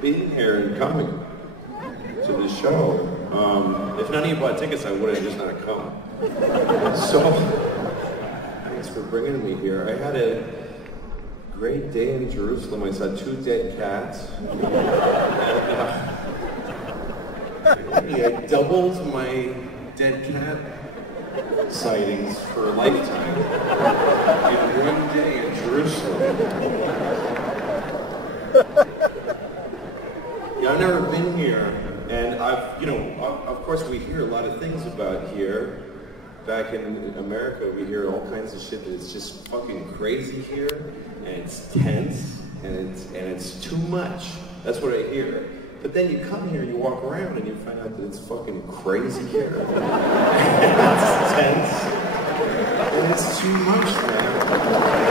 being here and coming to the show. If none of you bought tickets, I would have just not come. So, thanks for bringing me here. I had a great day in Jerusalem. I saw 2 dead cats. I doubled my dead cat sightings for a lifetime in one day in Jerusalem. Yeah, I've never been here, and of course we hear a lot of things about here. Back in America, we hear all kinds of shit that it's just fucking crazy here, and it's tense, and it's too much. That's what I hear. But then you come here, you walk around, and you find out that it's fucking crazy here. It's tense. And it's too much, man.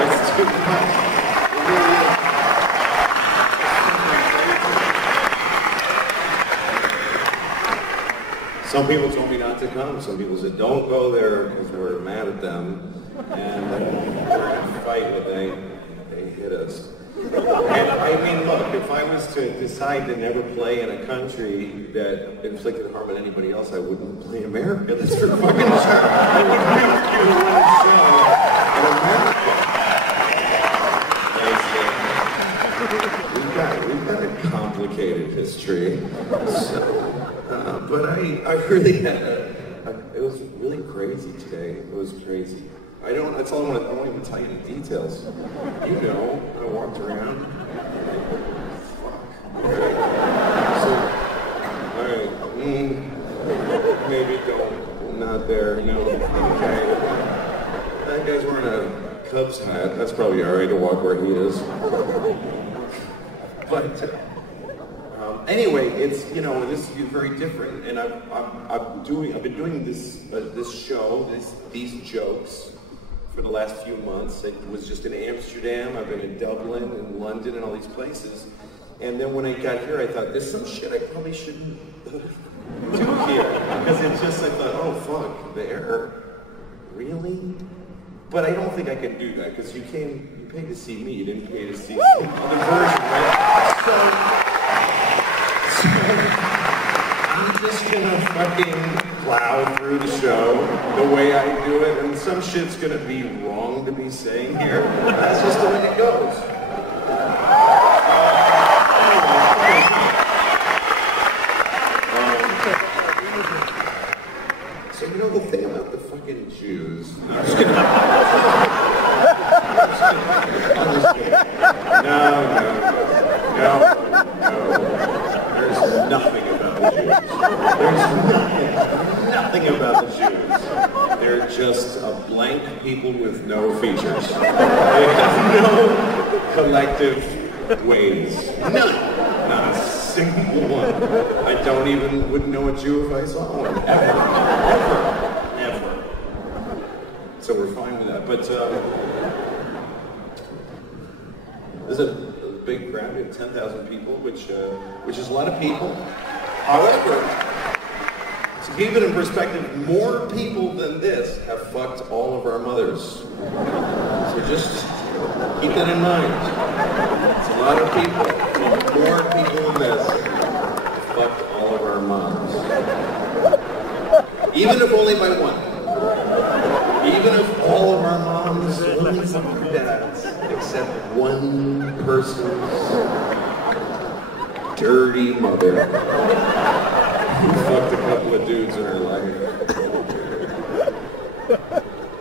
It's too much. It really is. Some people told me not to come. Some people said, don't go there because we're mad at them. And we're in a fight when they hit us. And I mean, look, if I was to decide to never play in a country that inflicted harm on anybody else, I wouldn't play America. That's for fucking sure. I would never do one show in America. We've got a complicated history. So, but I really had it was really crazy today. It was crazy. That's all I won't even tell you the details. You know, I walked around. Fuck. Okay. So, alright, maybe don't, not there, no, okay. That guy's wearing a Cubs hat. That's probably alright to walk where he is. But, anyway, it's, this is very different, and I've been doing this show, these jokes for the last few months. It was just in Amsterdam, I've been in Dublin and London and all these places. And then when I got here, I thought, there's some shit I probably shouldn't do here. Because I thought, oh fuck, the error, really? But I don't think I can do that, because you paid to see me, you didn't pay to see the version, right? So I'm just gonna fucking plow through the show the way I do it, and some shit's gonna be wrong to be saying here. That's just the way it goes. So the thing about the fucking Jews. No, I'm just kidding. No. There's nothing about the Jews. There's nothing about the Jews. They're just a blank people with no features. They have no collective ways. None. Not a single one. I wouldn't know a Jew if I saw one. Ever. So we're fine with that. But there's a big crowd, we have 10,000 people, which is a lot of people. However, to keep it in perspective, more people than this have fucked all of our mothers. So just keep that in mind. It's a lot of people. More people than this have fucked all of our moms. Even if only by one. Even if all of our moms, only some of our dads, except one person's dirty mother who fucked a couple of dudes in her life.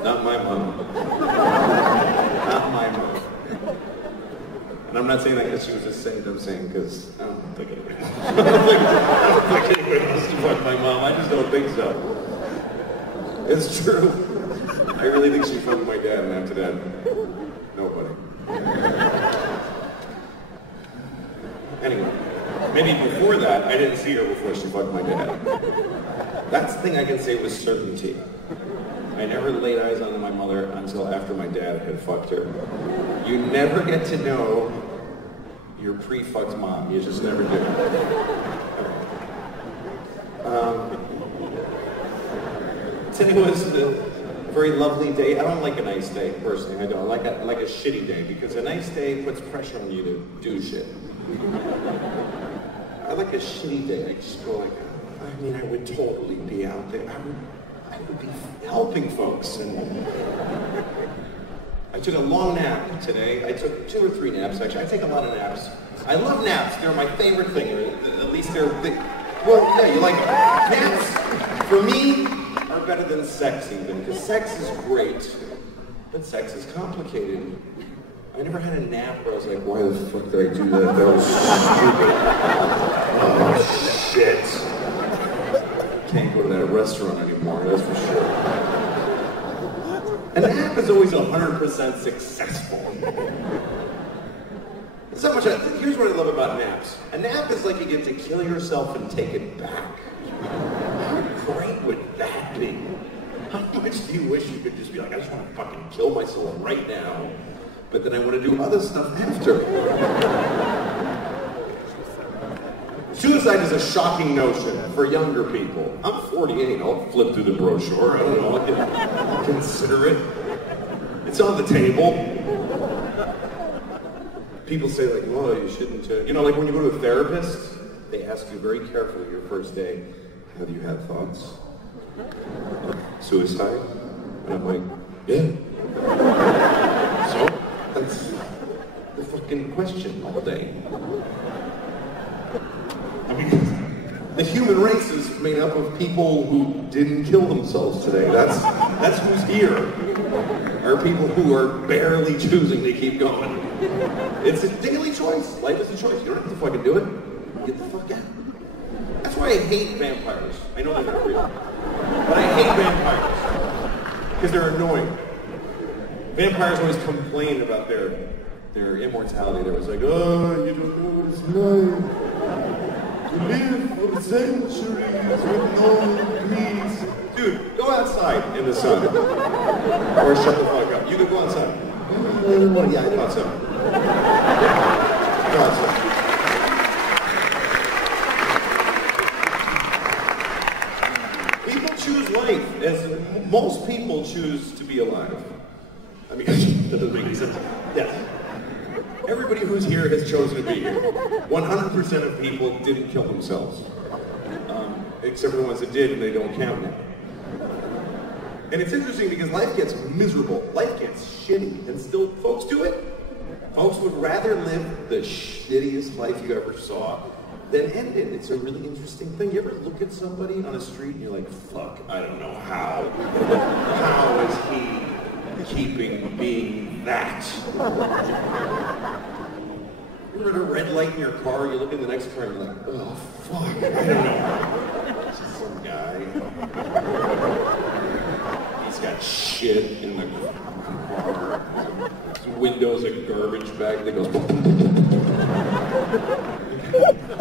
Not my mom. Not my mom. And I'm not saying that because she was a saint, I'm saying because I don't think anybody else. I don't think anybody else to fuck my mom. I just don't think so. It's true. I really think she fucked my dad, and after that, nobody. Anyway, maybe before that, I didn't see her before she fucked my dad. That's the thing I can say with certainty. I never laid eyes on my mother until after my dad had fucked her. You never get to know your pre-fucked mom. You just never do. Today was a very lovely day. I don't like a nice day, personally. I don't. I like a shitty day, because a nice day puts pressure on you to do shit. like a shitty day, I just go like, I mean, I would totally be out there. I would be helping folks. And I took a long nap today. I took 2 or 3 naps, actually. I take a lot of naps. I love naps. They're my favorite thing. At least well, yeah, you like naps, for me, are better than sex even, because sex is great, but sex is complicated. I never had a nap where I was like, why the fuck did I do that? That was stupid. Oh, shit. Can't go to that restaurant anymore, that's for sure. And a nap is always 100% successful. So much. Here's what I love about naps. A nap is like you get to kill yourself and take it back. How great would that be? How much do you wish you could just be like, I just want to fucking kill myself right now, but then I want to do other stuff after. Suicide is a shocking notion for younger people. I'm 48, I'll flip through the brochure, I don't know, I'll consider it. It's on the table. People say like, well, you shouldn't, you know, like when you go to a therapist, they ask you very carefully your first day, have you had thoughts? Suicide? And I'm like, yeah. So, that's the fucking question all day. I mean, the human race is made up of people who didn't kill themselves today. That's who's here. Are people who are barely choosing to keep going. It's a daily choice. Life is a choice. You don't have to fucking do it. Get the fuck out. That's why I hate vampires. I know they're not real. But I hate vampires. Because they're annoying. Vampires always complain about their immortality. They're always like, oh, you don't know what it's like to live for centuries with no peace. Dude, go outside in the sun. Or shut the fuck up. You can go outside. Yeah, I thought so. Go outside. People choose life, as most people choose to be alive. I mean, that doesn't make any sense. Yes. Everybody who's here has chosen to be here. 100% of people didn't kill themselves. Except for the ones that did, and they don't count now. And it's interesting because life gets miserable. Life gets shitty, and still folks do it. Folks would rather live the shittiest life you ever saw than end it. It's a really interesting thing. You ever look at somebody on a street and you're like, fuck, I don't know how. How is he keeping being that? You're at a red light in your car, you look in the next car and you're like, oh fuck, I don't know. It's just some guy. He's got shit in the car. His window's a garbage bag that goes.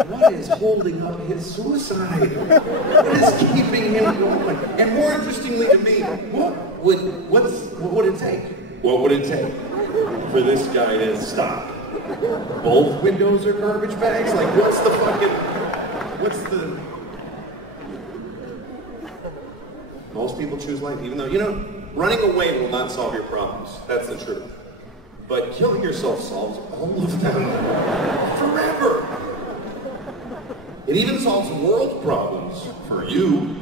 What is holding up his suicide? What is keeping him going? And more interestingly to me, what would it take? What would it take for this guy to stop? Both windows are garbage bags? Like, what's the... Most people choose life, even though, you know, running away will not solve your problems. That's the truth. But killing yourself solves all of them forever. It even solves world problems for you.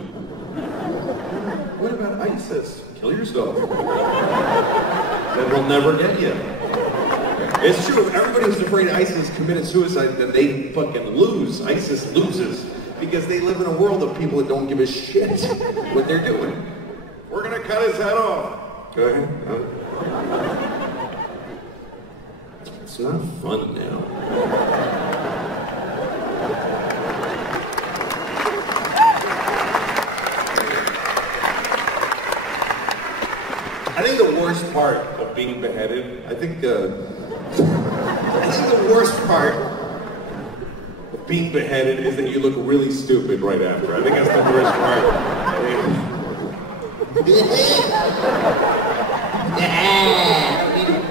What about ISIS? Kill yourself. Then we'll never get you. It's true, if everybody who's afraid ISIS committed suicide, then they fucking lose. ISIS loses. Because they live in a world of people that don't give a shit what they're doing. We're gonna cut his head off. Go ahead. It's not fun now. I think the worst part of being beheaded, I think the worst part of being beheaded is that you look really stupid right after. I think that's the worst part.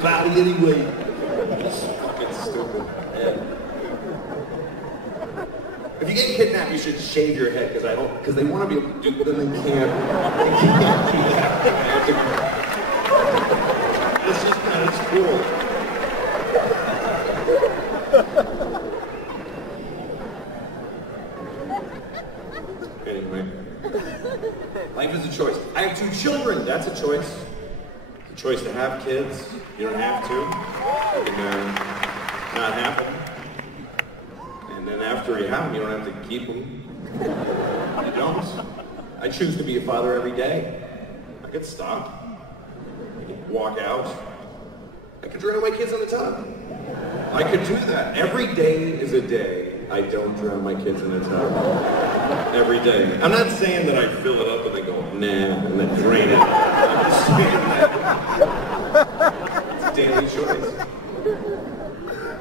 Body anyway. It's fucking stupid. Yeah. If you get kidnapped, you should shave your head because they want to be able to do it, then they can't. They can't do that. It's just kind of cool. Anyway. Life is a choice. I have 2 children. That's a choice. It's a choice to have kids. You don't have to. You can not have them. And then after you have them, you don't have to keep them. You don't. I choose to be a father every day. I could stop. I could walk out. I could drown my kids on the tub. I could do that. Every day is a day I don't drown my kids in the tub. Every day. I'm not saying that I fill it up and they go, nah, and then drain it. I'm just saying that it's a daily choice.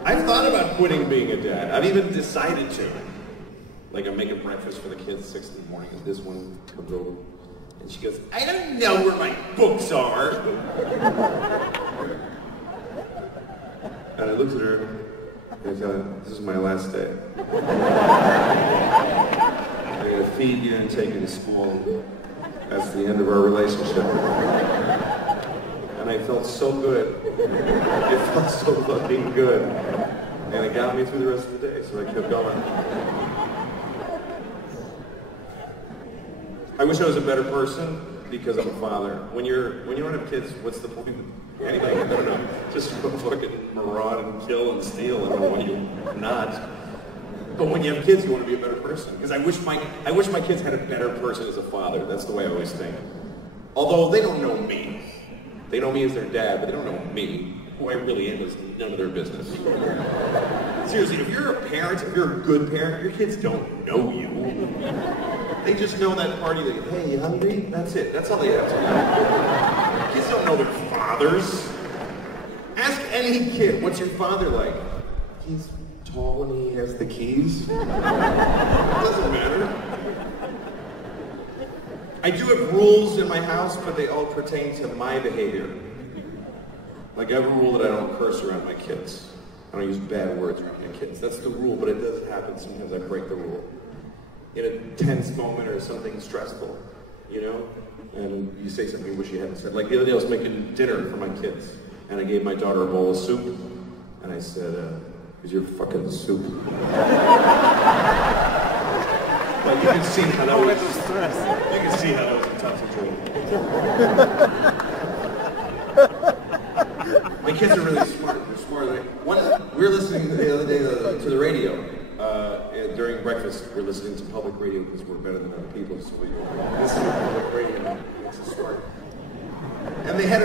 I've thought about quitting being a dad. I've even decided to. Like, I'm making breakfast for the kids 6 in the morning, and this one comes over, and she goes, I don't know where my books are. And I looked at her, and I thought, this is my last day. I'm going to feed you and take you to school. That's the end of our relationship. And I felt so good. It felt so fucking good. And it got me through the rest of the day, so I kept going. I wish I was a better person because I'm a father. When you don't have kids, what's the point? Anyway, I don't know. Just fucking maraud and kill and steal. I don't know why you're not. But when you have kids, you want to be a better person. Because I wish my kids had a better person as a father. That's the way I always think. Although they don't know me. They know me as their dad, but they don't know me. Who I really am is none of their business. Seriously, if you're a parent, if you're a good parent, your kids don't know you. They just know that party that, hey, you hungry? That's it. That's all they have to know. Kids don't know their fathers. Ask any kid, what's your father like? He's tall and he has the keys. It doesn't matter. I do have rules in my house, but they all pertain to my behavior. Like I have a rule that I don't curse around my kids. I don't use bad words around my kids. That's the rule, but it does happen. Sometimes I break the rule. In a tense moment or something stressful, you know? And you say something you wish you hadn't said. Like the other day I was making dinner for my kids, and I gave my daughter a bowl of soup, and I said, here's your fucking soup. But you can see how that was stress. You can see how that was intoxicating. My kids are really smart. They're smart. We were listening the other day to the radio. During breakfast, we're listening to public radio because we're better than other people, so we listen to public radio. It's smart. And they had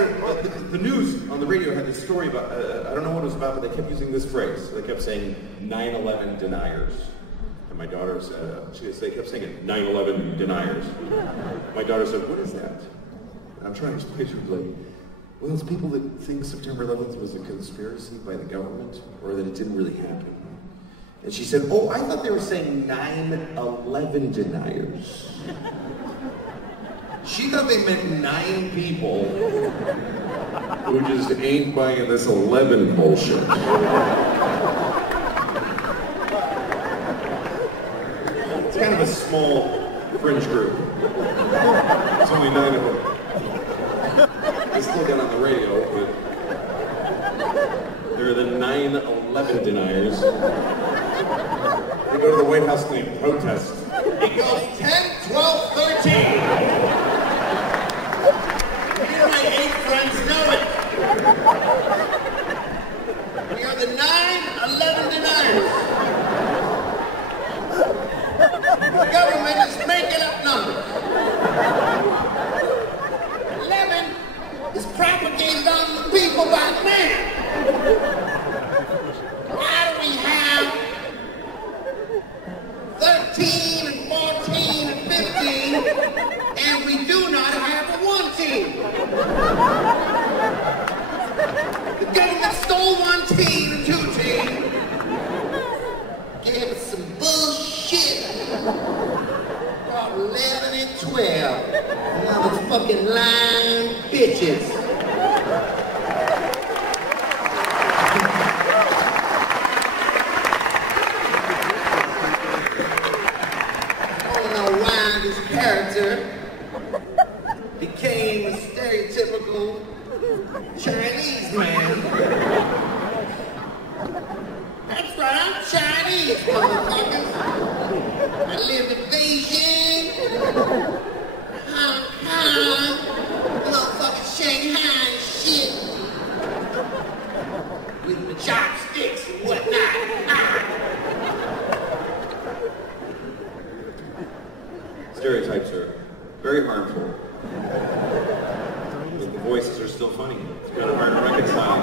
the news on the radio had this story about, I don't know what it was about, but they kept using this phrase. They kept saying 9/11 deniers. And my daughter said, they kept saying it, 9/11 deniers. My daughter said, what is that? And I'm trying to explain to her, like, well, it's people that think September 11th was a conspiracy by the government, or that it didn't really happen. And she said, oh, I thought they were saying 9/11 deniers. She thought they meant 9 people who just ain't buying this 11 bullshit. It's kind of a small fringe group. There's only 9 of them. They still got on the radio, but they're the 9/11 deniers. They go to the White House and they protest. It goes 10, 12, 13. Me and my 8 friends know it. We are the 9/11 deniers. The government is making up numbers. 11 is propagated on the people by man. Why do we have 13 and 14 and 15 and we do not have a 1 team? The government stole 1 team and 2 team, gave us some bullshit called 11 and 12. Now the fucking lying bitches. Character became a stereotypical Chinese man. That's right, I'm Chinese, motherfuckers. I lived in Beijing, stereotypes are very harmful. But the voices are still funny. It's kind of hard to reconcile.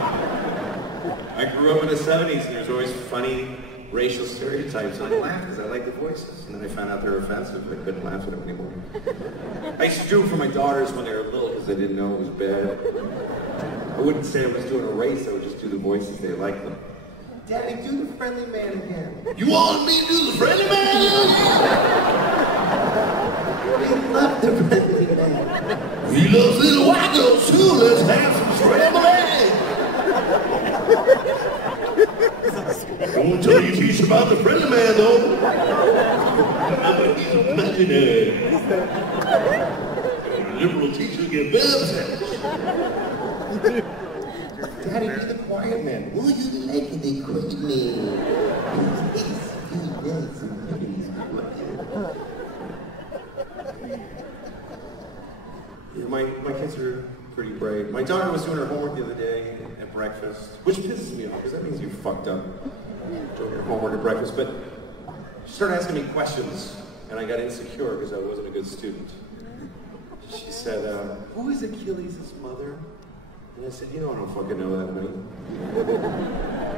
I grew up in the 70s and there's always funny racial stereotypes, and I laughed because I like the voices. And then I found out they were offensive. I couldn't laugh at them anymore. I used to do it for my daughters when they were little because I didn't know it was bad. I wouldn't say I was doing a race, I would just do the voices, they liked them. Daddy, do the friendly man again. You want me to do the friendly man? We love the friendly man. We love little white girls too. Let's have some scrambled eggs. I'm gonna tell you a teacher about the friendly man though. He's imaginary. Liberal teachers get better. Daddy, be the quiet man. Will you like it, they quit me? Yeah, my kids are pretty bright. My daughter was doing her homework the other day at breakfast, which pisses me off because that means you fucked up doing your homework at breakfast. But she started asking me questions, and I got insecure because I wasn't a good student. She said, who is Achilles' mother? And I said, I don't fucking know that, honey.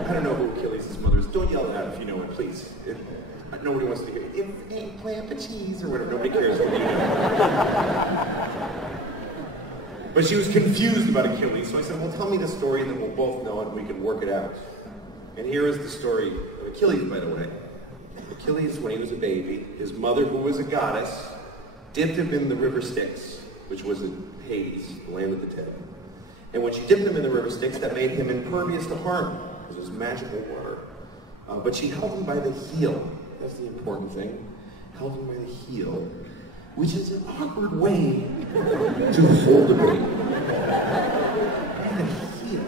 I don't know who Achilles' mother is. Don't yell it out if you know it, please. Nobody wants to hear it. It ain't plant cheese or whatever. Nobody cares what you know. But she was confused about Achilles, so I said, well, tell me the story and then we'll both know it and we can work it out. And here is the story of Achilles, by the way. Achilles, when he was a baby, his mother, who was a goddess, dipped him in the river Styx, which was in Hades, the land of the dead. And when she dipped him in the river Styx, that made him impervious to harm. It was magical water. But she held him by the heel. That's the important thing. Held him by the heel, which is an awkward way to hold a baby. By the heel.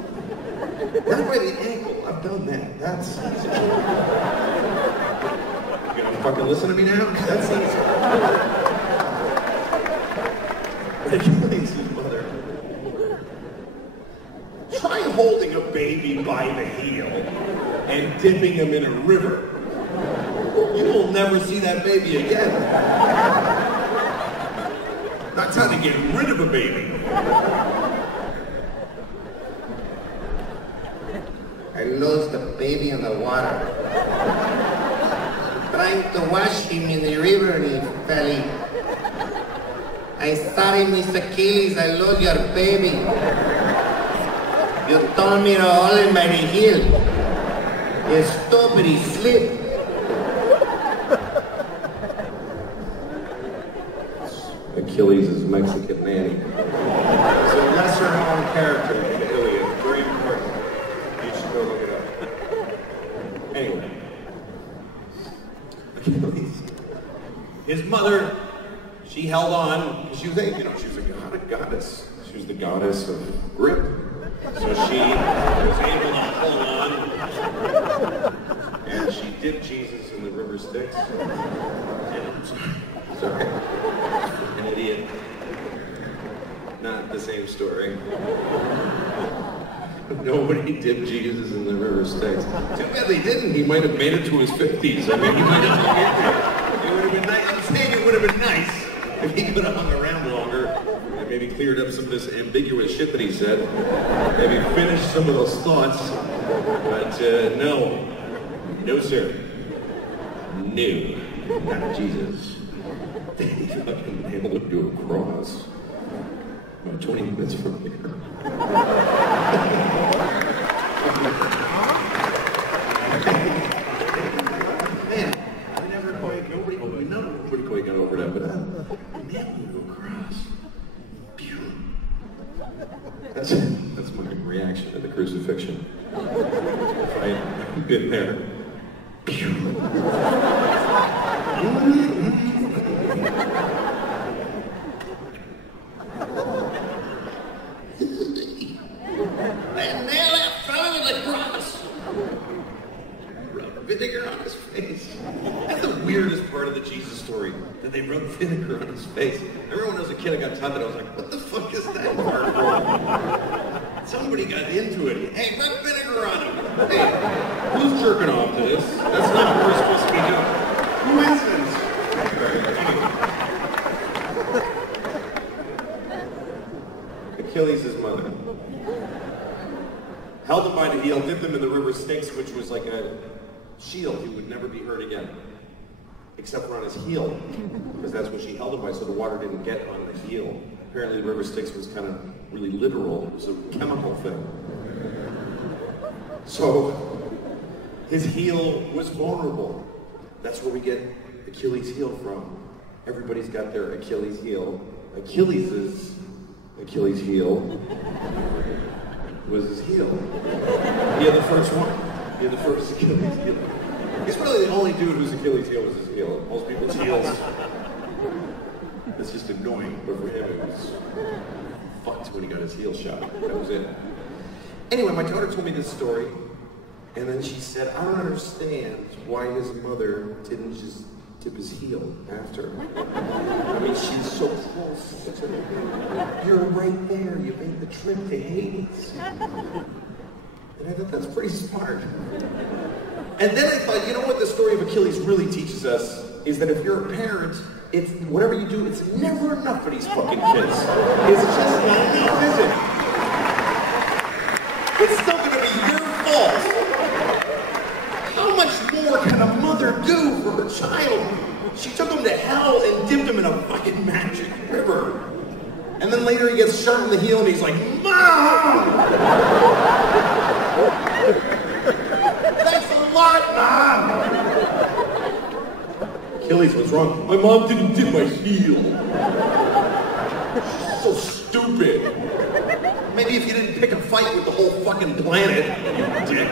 Not by the ankle. I've done that. That's easy. You gonna fucking listen to me now? That's easy. Achilles' mother. Try holding a baby by the heel and dipping him in a river. You will never see that baby again. That's how to get rid of a baby. I lost the baby in the water. Trying to wash him in the river and he fell in. I'm sorry, Miss Achilles, I lost your baby. You told me to hold him by the heel. You stupid, he slipped. Achilles is Mexican nanny. It's a lesser known character in the Iliad. Very important. You should go look it up. Anyway. Achilles. His mother, she held on. She was a goddess. She was the goddess of grip. So she was able to hold on. And she dipped Jesus in the river Styx. Sorry. An idiot. Not the same story. Nobody dipped Jesus in the river Styx. Too bad they didn't. He might have made it to his 50s. I mean, he might have hung in there. It would have been nice. I'm saying it would have been nice if he could have hung around longer and maybe cleared up some of this ambiguous shit that he said. Maybe finished some of those thoughts. But no. No, sir. No. Not Jesus. He fucking nailed him to a cross. About 20 minutes from here. Man, nobody quite got over that, but nailed him to a cross. Pew. That's my reaction to the crucifixion. If I had been there. Pew. And nail that fella to the cross. Rub vinegar on his face. That's the weirdest part of the Jesus story, that they rub vinegar on his face. I remember when I was a kid, I got taught that. I was like, what the fuck is that part for? Somebody got into it. Hey, rub vinegar on him. Hey, who's jerking off to this? That's not what we're supposed to be doing. Who is this? Styx, which was like a shield. He would never be hurt again, except for on his heel, because that's what she held him by, so the water didn't get on the heel. Apparently the river Styx was kind of really literal. It was a chemical thing. So his heel was vulnerable. That's where we get Achilles' heel from. Everybody's got their Achilles' heel. Achilles' Achilles' heel was his heel. He had the first one. He had the first Achilles' heel. He's really the only dude whose Achilles' heel was his heel. Most people's heels, it's just annoying, but for him it was fucked when he got his heel shot. That was it. Anyway, my daughter told me this story, and then she said, I don't understand why his mother didn't just tip his heel after. I mean, she's so close to him. You're right there. You made the trip to Hades. And I thought that's pretty smart. And then I thought, you know what the story of Achilles really teaches us is that if you're a parent, it's whatever you do, it's never enough for these fucking kids. It's just not enough, is it? It's still going to be your fault. How much more can a mother do for her child? She took him to hell and dipped him in a fucking magic river. And then later he gets shot in the heel and he's like, Mom! Thanks a lot, Mom! Achilles, what's wrong? My mom didn't dip my heel. She's so stupid. Maybe if you didn't pick a fight with the whole fucking planet, you dick.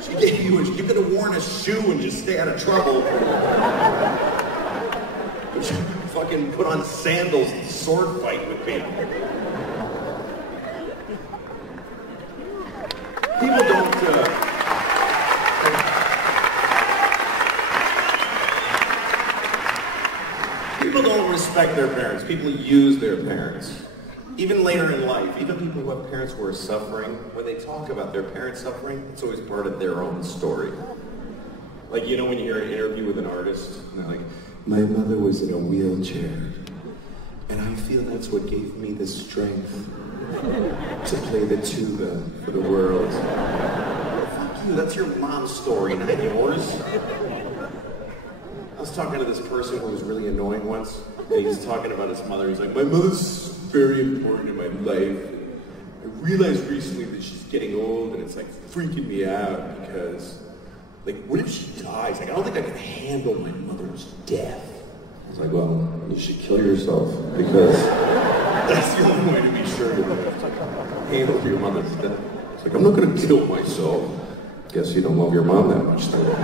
She gave you you could have worn a shoe and just stay out of trouble. But you fucking put on sandals and sword fight with people. People don't, people don't respect their parents. People use their parents. Even later in life, even people who have parents who are suffering, when they talk about their parents suffering, it's always part of their own story. Like, you know when you hear an interview with an artist, and they're like, my mother was in a wheelchair, and I feel that's what gave me the strength to play the tuba for the world. Fuck you, that's your mom's story, not yours. I was talking to this person who was really annoying once, and he was talking about his mother. He's like, my mother's very important in my life. I realized recently that she's getting old, and it's like freaking me out because, like, what if she dies? Like, I don't think I can handle my mother's death. I was like, well, you should kill yourself because that's the only way to be sure to handle your mother's death. It's like, I'm not gonna kill myself. Guess you don't love your mom that much, though.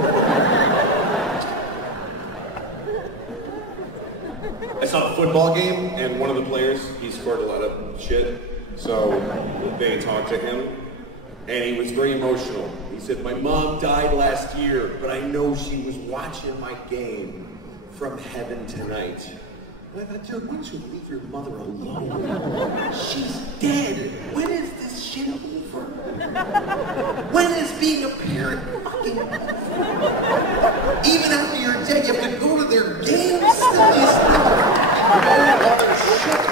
I saw a football game, and one of the players, he scored a lot of shit, so they talked to him, and he was very emotional. He said, my mom died last year, but I know she was watching my game from heaven tonight. And I thought, dude, why don't you leave your mother alone? She's dead. When is this shit over? When is being a parent fucking over? Even after you're dead, you have to go to their games still. You still all their shit.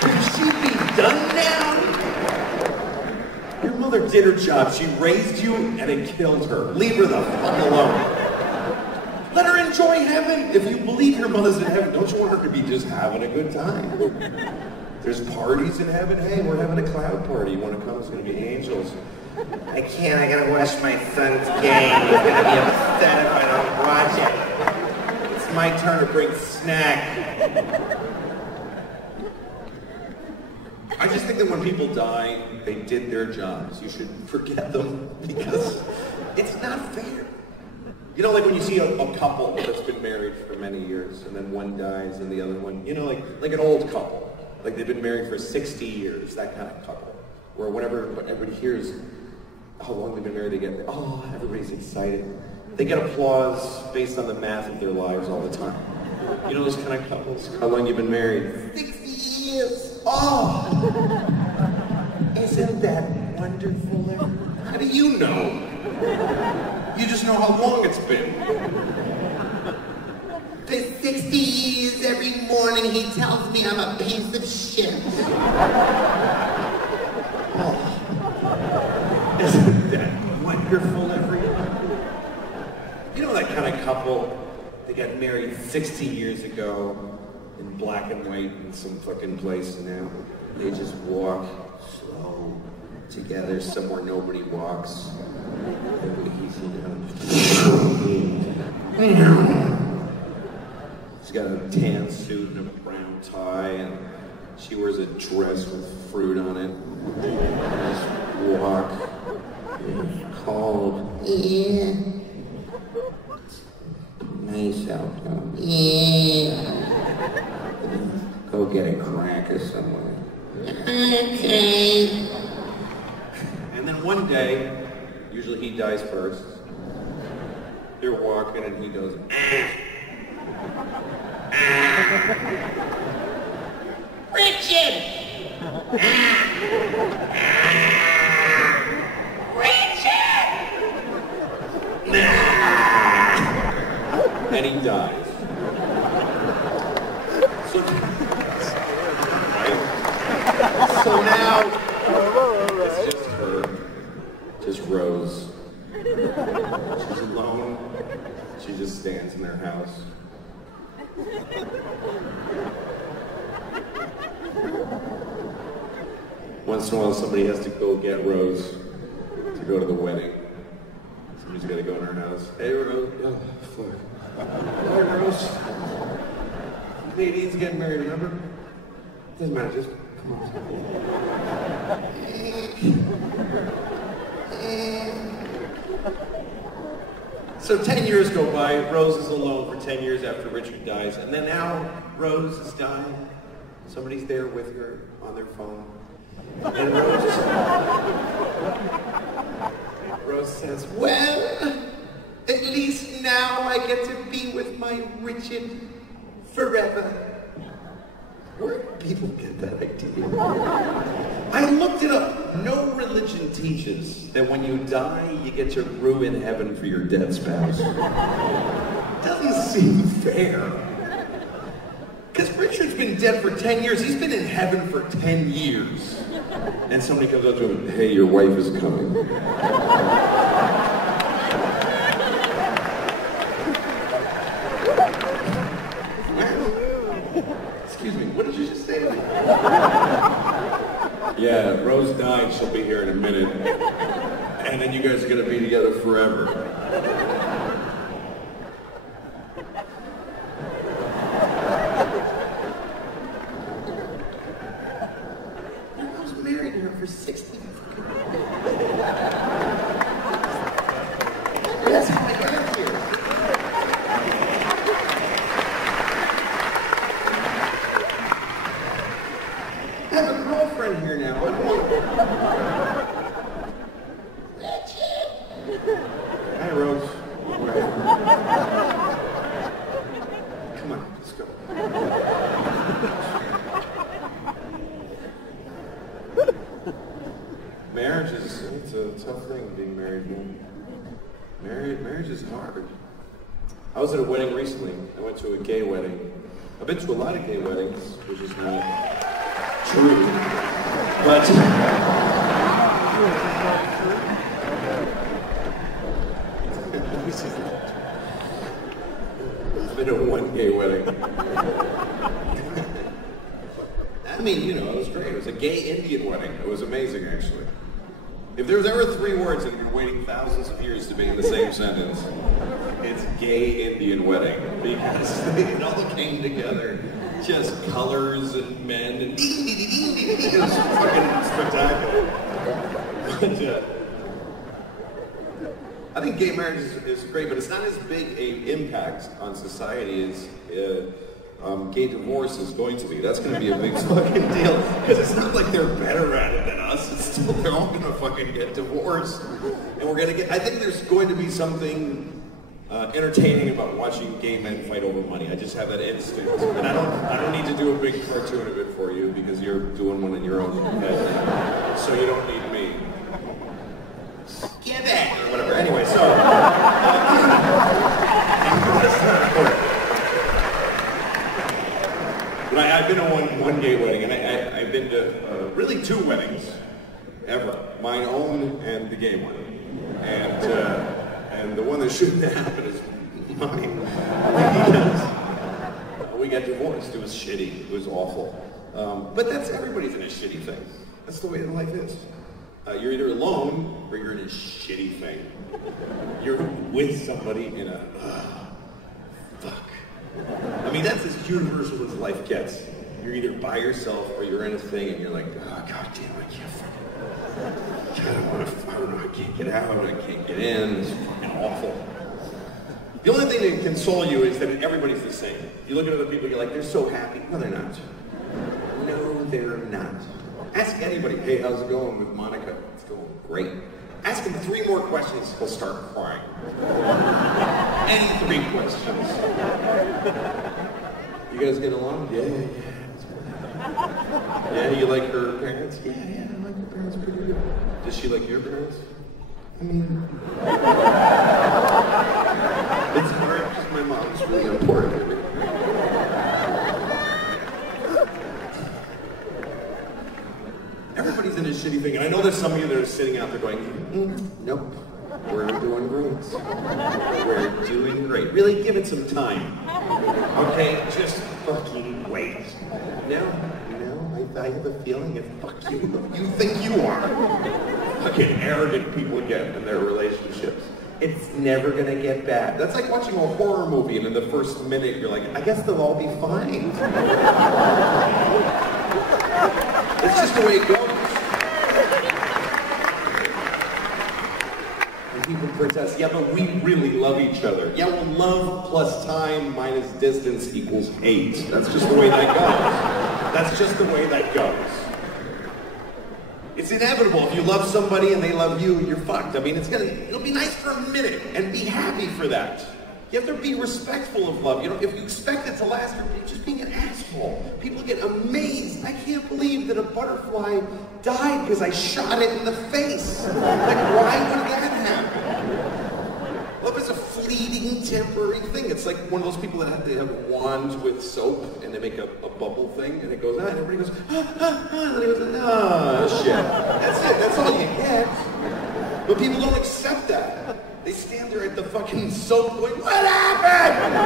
Can she be done now? Your mother did her job. She raised you and it killed her. Leave her the fuck alone. Let her enjoy heaven. If you believe your mother's in heaven, don't you want her to be just having a good time? There's parties in heaven. Hey, we're having a cloud party. You want to come? It's going to be angels. I can't. I got to watch my son's game. He's going to be upset if I don't watch it. It's my turn to bring snack. I just think that when people die, they did their jobs. You should forget them because it's not fair. You know, like when you see a couple that's been married for many years, and then one dies and the other one, you know, like an old couple. Like they've been married for 60 years, that kind of couple. Where whenever everybody hears how long they've been married, they get, oh, everybody's excited. They get applause based on the math of their lives all the time. You know those kind of couples? How long you've been married? 60 years! Oh! Isn't that wonderful? How do you know? You just know how long it's been. For 60 years, every morning he tells me I'm a piece of shit. wonderful, everyone? You know that kind of couple, they got married 60 years ago in black and white in some fucking place now. They just walk slow together somewhere nobody walks. He's got a tan suit and a brown tie, and she wears a dress with fruit on it. They just walk. It's cold. Yeah. Nice out, huh? Yeah. Go get a cracker somewhere. Okay. And then one day, usually he dies first. They're walking and he goes, Richard! Richard! and he dies. So now, it's just her, just Rose. She's alone. She just stands in their house. Once in a while, somebody has to go get Rose to go to the wedding. Somebody's got to go in her house. Hey, Rose. Oh, fuck. Hi, Rose. Nadine's getting married, remember? Doesn't matter, just come on. So 10 years go by, Rose is alone for 10 years after Richard dies, and then now Rose is dying. Somebody's there with her on their phone. And Rose says, well, at least now I get to be with my Richard forever. Where do people get that idea? I looked it up. No religion teaches that when you die, you get to ruin heaven for your dead spouse. Doesn't seem fair. Because Richard's been dead for 10 years. He's been in heaven for 10 years. And somebody comes up to him, hey, your wife is coming. Excuse me, what did you just say to me? Yeah, Rose died, she'll be here in a minute. And then you guys are gonna be together forever. I was married to her for 60 fucking years. That's how I got here. I have a girlfriend here now. I don't want Hi, Rose. Come on, let's go. Marriage it's a tough thing, being married, man. Marriage is hard. I was at a wedding recently. I went to a gay wedding. I've been to a lot of gay weddings, which is not true. But I've been to one gay wedding. I mean, you know, it was great. It was a gay Indian wedding. It was amazing, actually. If there was ever 3 words that have been waiting thousands of years to be in the same sentence, it's gay Indian wedding. Because it all came together. Just colors and men and it was fucking spectacular. But, I think gay marriage is great, but it's not as big an impact on society as gay divorce is going to be. That's going to be a big fucking deal. Because it's not like they're better at it than us. It's still, they're all going to fucking get divorced. And we're going to get, I think there's going to be something entertaining about watching gay men fight over money. I just have that instinct. And I don't need to do a big cartoon of it for you because you're doing one in your own head. So you don't need me. Give it! Or whatever. Anyway, so... But I've been to one gay wedding, and I've been to really 2 weddings, ever. My own and the gay one. And one that shouldn't happen is mine. We got divorced. It was shitty. It was awful. But that's everybody's in a shitty thing. That's the way that life is. You're either alone or you're in a shitty thing. You're with somebody in a fuck. I mean, that's as universal as life gets. You're either by yourself or you're in a thing and you're like, oh, god damn, I can't fucking, I don't know, I can't get out, I can't get in, it's fucking awful. The only thing that can console you is that everybody's the same. You look at other people, you're like, they're so happy. No, they're not. No, they're not. Ask anybody, hey, how's it going with Monica? It's going great. Ask him 3 more questions, he'll start crying. Any 3 questions. You guys get along? Yeah. Yeah, you like her parents? Yeah, I like her parents pretty good. Does she like your parents? I mean... It's hard because my mom's really important to me. Everybody's in a shitty thing, and I know there's some of you that are sitting out there going, nope, we're doing great. We're doing great. Really give it some time. Okay, just fucking wait. No, I have a feeling it's fuck you. You think you are. Fucking arrogant people get in their relationships. It's never gonna get bad. That's like watching a horror movie and in the first minute you're like, I guess they'll all be fine. It's just the way it goes. And people protest, yeah, but we really love each other. Yeah, well, love plus time minus distance equals hate. That's just the way that goes. That's just the way that goes. It's inevitable. If you love somebody and they love you, you're fucked. I mean, it'll be nice for a minute and be happy for that. You have to be respectful of love. You know, if you expect it to last, you're just being an asshole. People get amazed. I can't believe that a butterfly died because I shot it in the face. Like, why would that happen? Love is a fleeting, temporary thing. It's like one of those people that have wands with soap and they make a bubble thing and it goes, and everybody goes, and they goes, shit. That's it. That's all you get. But people don't accept that. They stand there at the fucking soap going, what happened?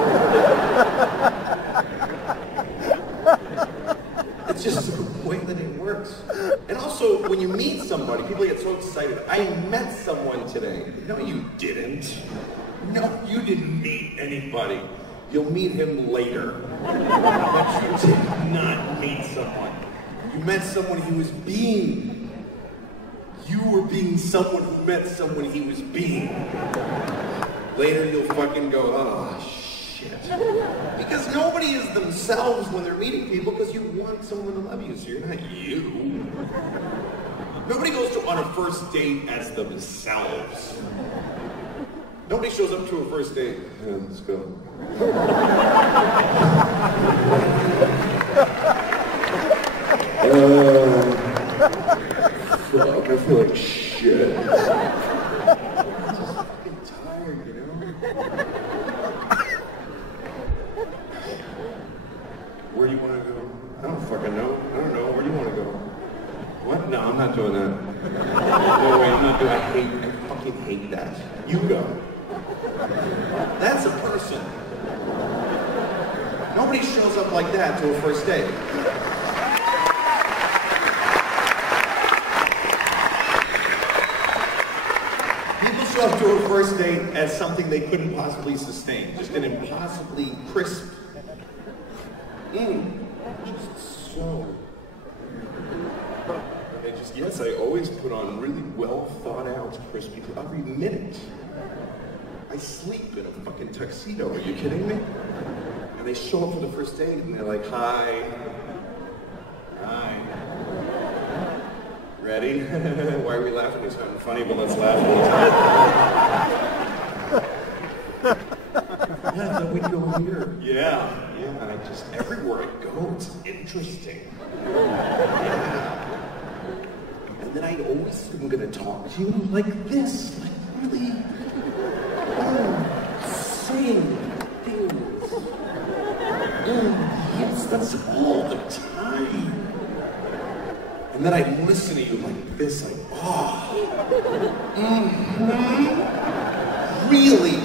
It's just the way that it works. And also, when you meet somebody, people get so excited. I met someone today. No, you didn't. No, you didn't meet anybody. You'll meet him later. But you did not meet someone. You met someone he was being. You were being someone who met someone he was being. Later you'll fucking go, oh shit. Because nobody is themselves when they're meeting people because you want someone to love you, so you're not you. Nobody goes on a first date as themselves. Nobody shows up to a first date. Yeah, let's go. Fuck, I feel like shit. I'm just fucking tired, you know? Where do you want to go? I don't fucking know. I don't know. Where do you want to go? What? No, I'm not doing that. No way, I'm not doing that. I fucking hate that. You go. That's a person. Nobody shows up like that to a first date. Show up to a first date as something they couldn't possibly sustain. Just an impossibly crisp. Just so. Yes, I always put on really well thought out crispy every minute. I sleep in a fucking tuxedo, are you kidding me? And they show up for the first date and they're like, hi. Hi. Ready? Why are we laughing? It's not funny, but let's laugh all the time. Yeah, then we'd go here. Yeah, I just, everywhere I go, it's interesting. Yeah. And then I'd always, I'm gonna talk to you like this, like really, saying things. Yes, that's all the time. And then I'd listen to you like this, like, really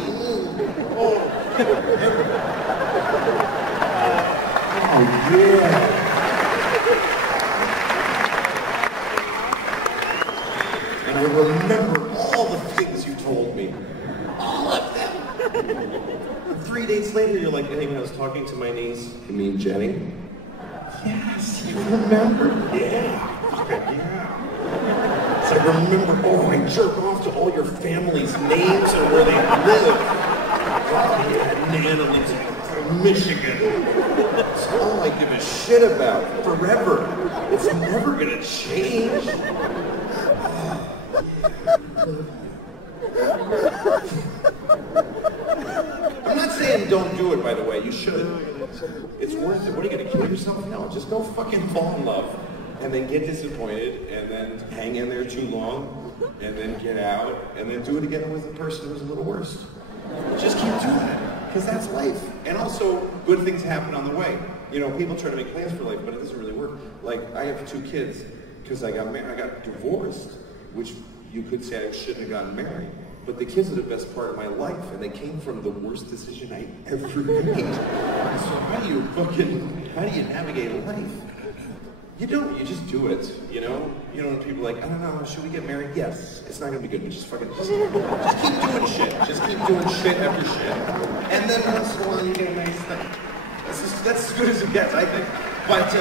And 3 days later, you're like, hey, I was talking to my niece. You mean Jenny? Yes, you remember? Yeah. Fucking yeah. So I remember, oh, I jerk off to all your family's names and where they live. Oh, yeah, Nana lives in Michigan. It's all I give a shit about forever. It's never gonna change. I'm not saying don't do it, by the way. You should. It's worth it. What are you gonna kill yourself? No, just go fucking fall in love, and then get disappointed, and then hang in there too long, and then get out, and then do it again with the person who's a little worse. Just keep doing it, because that's life. And also, good things happen on the way. You know, people try to make plans for life, but it doesn't really work. Like, I have 2 kids, because I got divorced, which you could say I shouldn't have gotten married. But the kids are the best part of my life, and they came from the worst decision I ever made. So how do you navigate life? You don't, you just do it, you know? You know, people are like, I don't know, should we get married? Yes, it's not gonna be good, but just keep doing shit. Just keep doing shit after shit. And then once in a while you get a nice thing. That's as good as it gets, I think. But,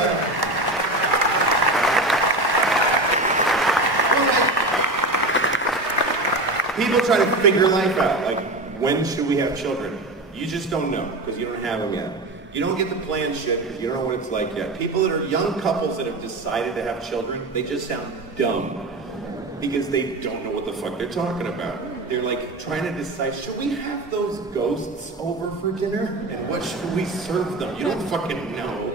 people try to figure life out, like, when should we have children? You just don't know, because you don't have them yet. You don't get to plan shit, because you don't know what it's like yet. People that are young couples that have decided to have children, they just sound dumb, because they don't know what the fuck they're talking about. They're like trying to decide, should we have those ghosts over for dinner? And what should we serve them? You don't fucking know.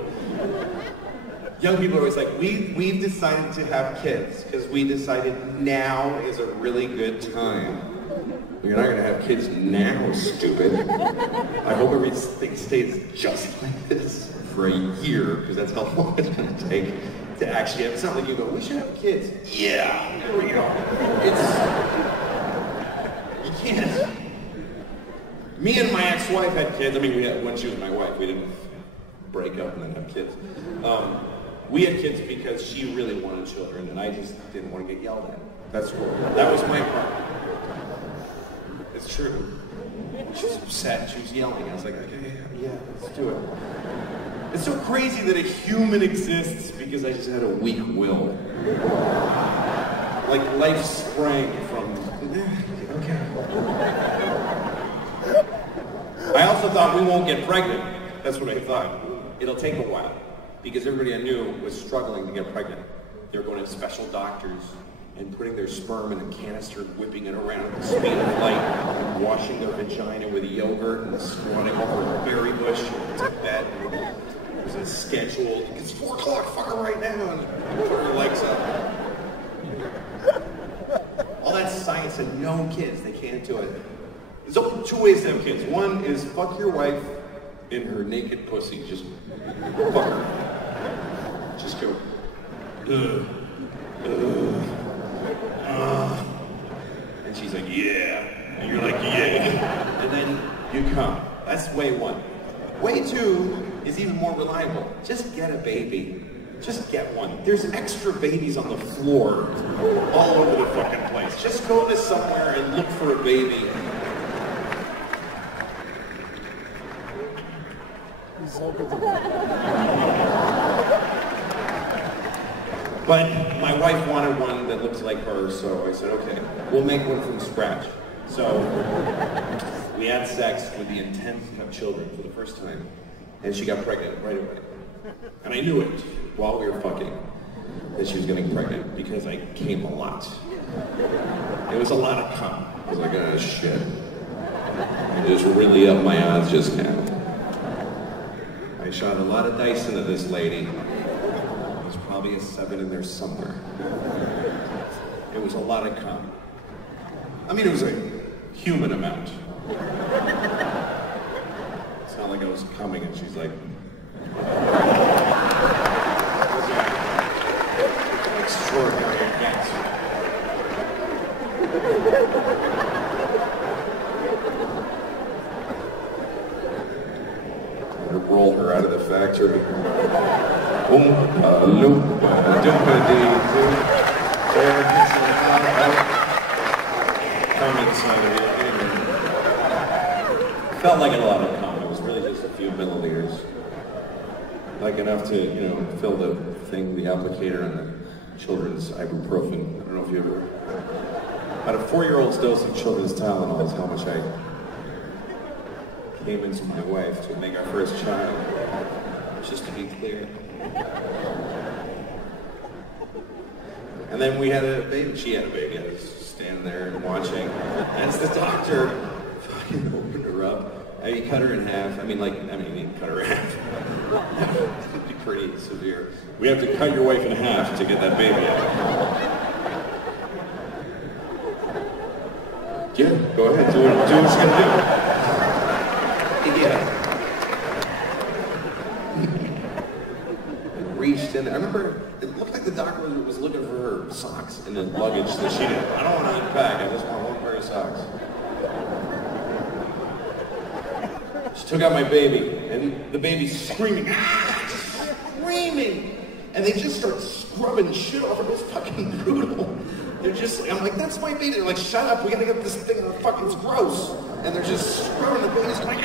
Young people are always like, we've decided to have kids because we decided now is a really good time. You're not gonna have kids now, stupid. I hope everything stays just like this for a year, because that's how long it's gonna take to actually have. It's not like you go, we should have kids. Yeah, there we go. You can't. Me and my ex-wife had kids. I mean, when she was my wife, we didn't break up and then have kids. We had kids because she really wanted children, and I just didn't want to get yelled at. That was my problem. It's true. She was upset. She was yelling. I was like, okay, yeah, let's do it. It's so crazy that a human exists because I just had a weak will. Like life sprang from. Okay. I also thought we won't get pregnant. That's what I thought. It'll take a while. Because everybody I knew was struggling to get pregnant. They were going to special doctors and putting their sperm in a canister, whipping it around at the speed of light, washing their vagina with yogurt and squatting over a berry bush to bed. It was scheduled. It's 4 o'clock, fuck her right now, and put her legs up. All that science said no kids, they can't do it. There's only 2 ways to have kids. One is fuck your wife in her naked pussy. Just fuck her. Just go. And she's like, yeah. And you're like, yeah. And then you come. That's way 1. Way 2 is even more reliable. Just get a baby. Just get one. There's extra babies on the floor all over the fucking place. Just go to somewhere and look for a baby. But my wife wanted one that looks like her, so I said, okay, we'll make one from scratch. So we had sex with the intent to have children for the first time, and she got pregnant right away. And I knew it while we were fucking that she was getting pregnant because I came a lot. It was a lot of cum. I was like, oh shit. I just really upped my odds just now. I shot a lot of dice into this lady. There's probably a 7 in there somewhere. It was a lot of cum. I mean, it was a human amount. It's not like I was coming and she's like, extraordinary event. Roll her out of the factory. Oompa loompa doompa-dee-doo. Come inside of here. Felt like a lot of cum. It was really just a few milliliters. Like enough to, you know, fill the thing, the applicator and the children's ibuprofen. I don't know if you ever... About a 4-year-old's dose of children's Tylenol is how much I came into my wife to make our first child. Just to be clear. And then we had a baby. She had a baby. I was standing there and watching. As the doctor fucking opened her up. He cut her in half. He cut her in half. It'd be pretty severe. We have to cut your wife in half to get that baby out. Yeah, go ahead. Do what you're gonna do. Yeah. Reached in there. I remember it looked like the doctor was looking for her socks in the luggage that she didn't. I don't want to unpack. I just want one pair of socks. She took out my baby, and the baby's screaming, screaming, and they just start scrubbing shit off her. It was fucking brutal. They're just, I'm like, that's my baby. They're like, shut up, we gotta get this thing in the fucking, it's gross. And they're just scrubbing the baby's going,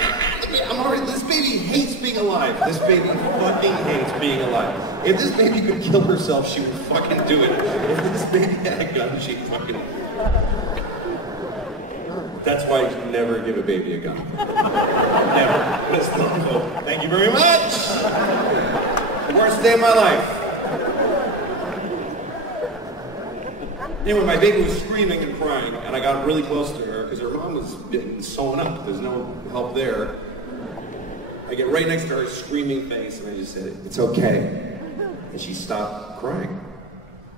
this baby hates being alive. This baby fucking hates being alive. If this baby could kill herself, she would fucking do it. If this baby had a gun, she'd fucking... That's why you never give a baby a gun. Never. It's not cool. Thank you very much. Worst day of my life. Anyway, my baby was screaming and crying, and I got really close to her because her mom was getting sewn up. There's no help there. I get right next to her screaming face, and I just said, "It's okay." And she stopped crying.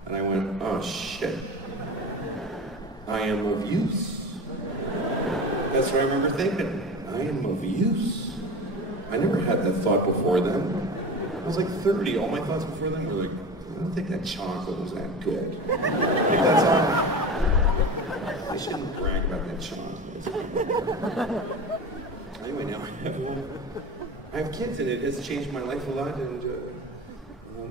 And I went, "Oh shit. I am of use." That's what I remember thinking. I am of use. I never had that thought before then. I was like 30. All my thoughts before then were like, I don't think that chocolate was that good. I think that's all. I shouldn't brag about that chocolate. Anyway, now I have kids, and it has changed my life a lot. And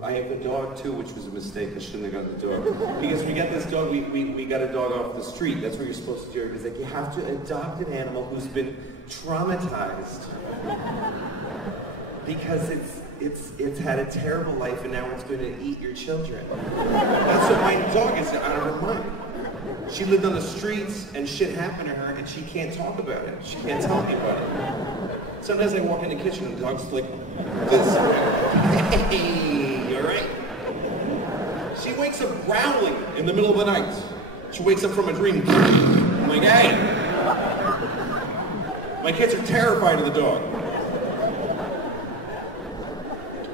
I have a dog too, which was a mistake. I shouldn't have gotten the dog. Because we got this dog, we got a dog off the street. That's what you're supposed to do. It's like you have to adopt an animal who's been traumatized. Because it's had a terrible life and now it's going to eat your children. That's what my dog is out of her mind. She lived on the streets and shit happened to her and she can't talk about it. She can't tell anybody. Sometimes I walk in the kitchen and the dog's like this. Hey, you alright? She wakes up growling in the middle of the night. She wakes up from a dream. I'm like, hey. My kids are terrified of the dog.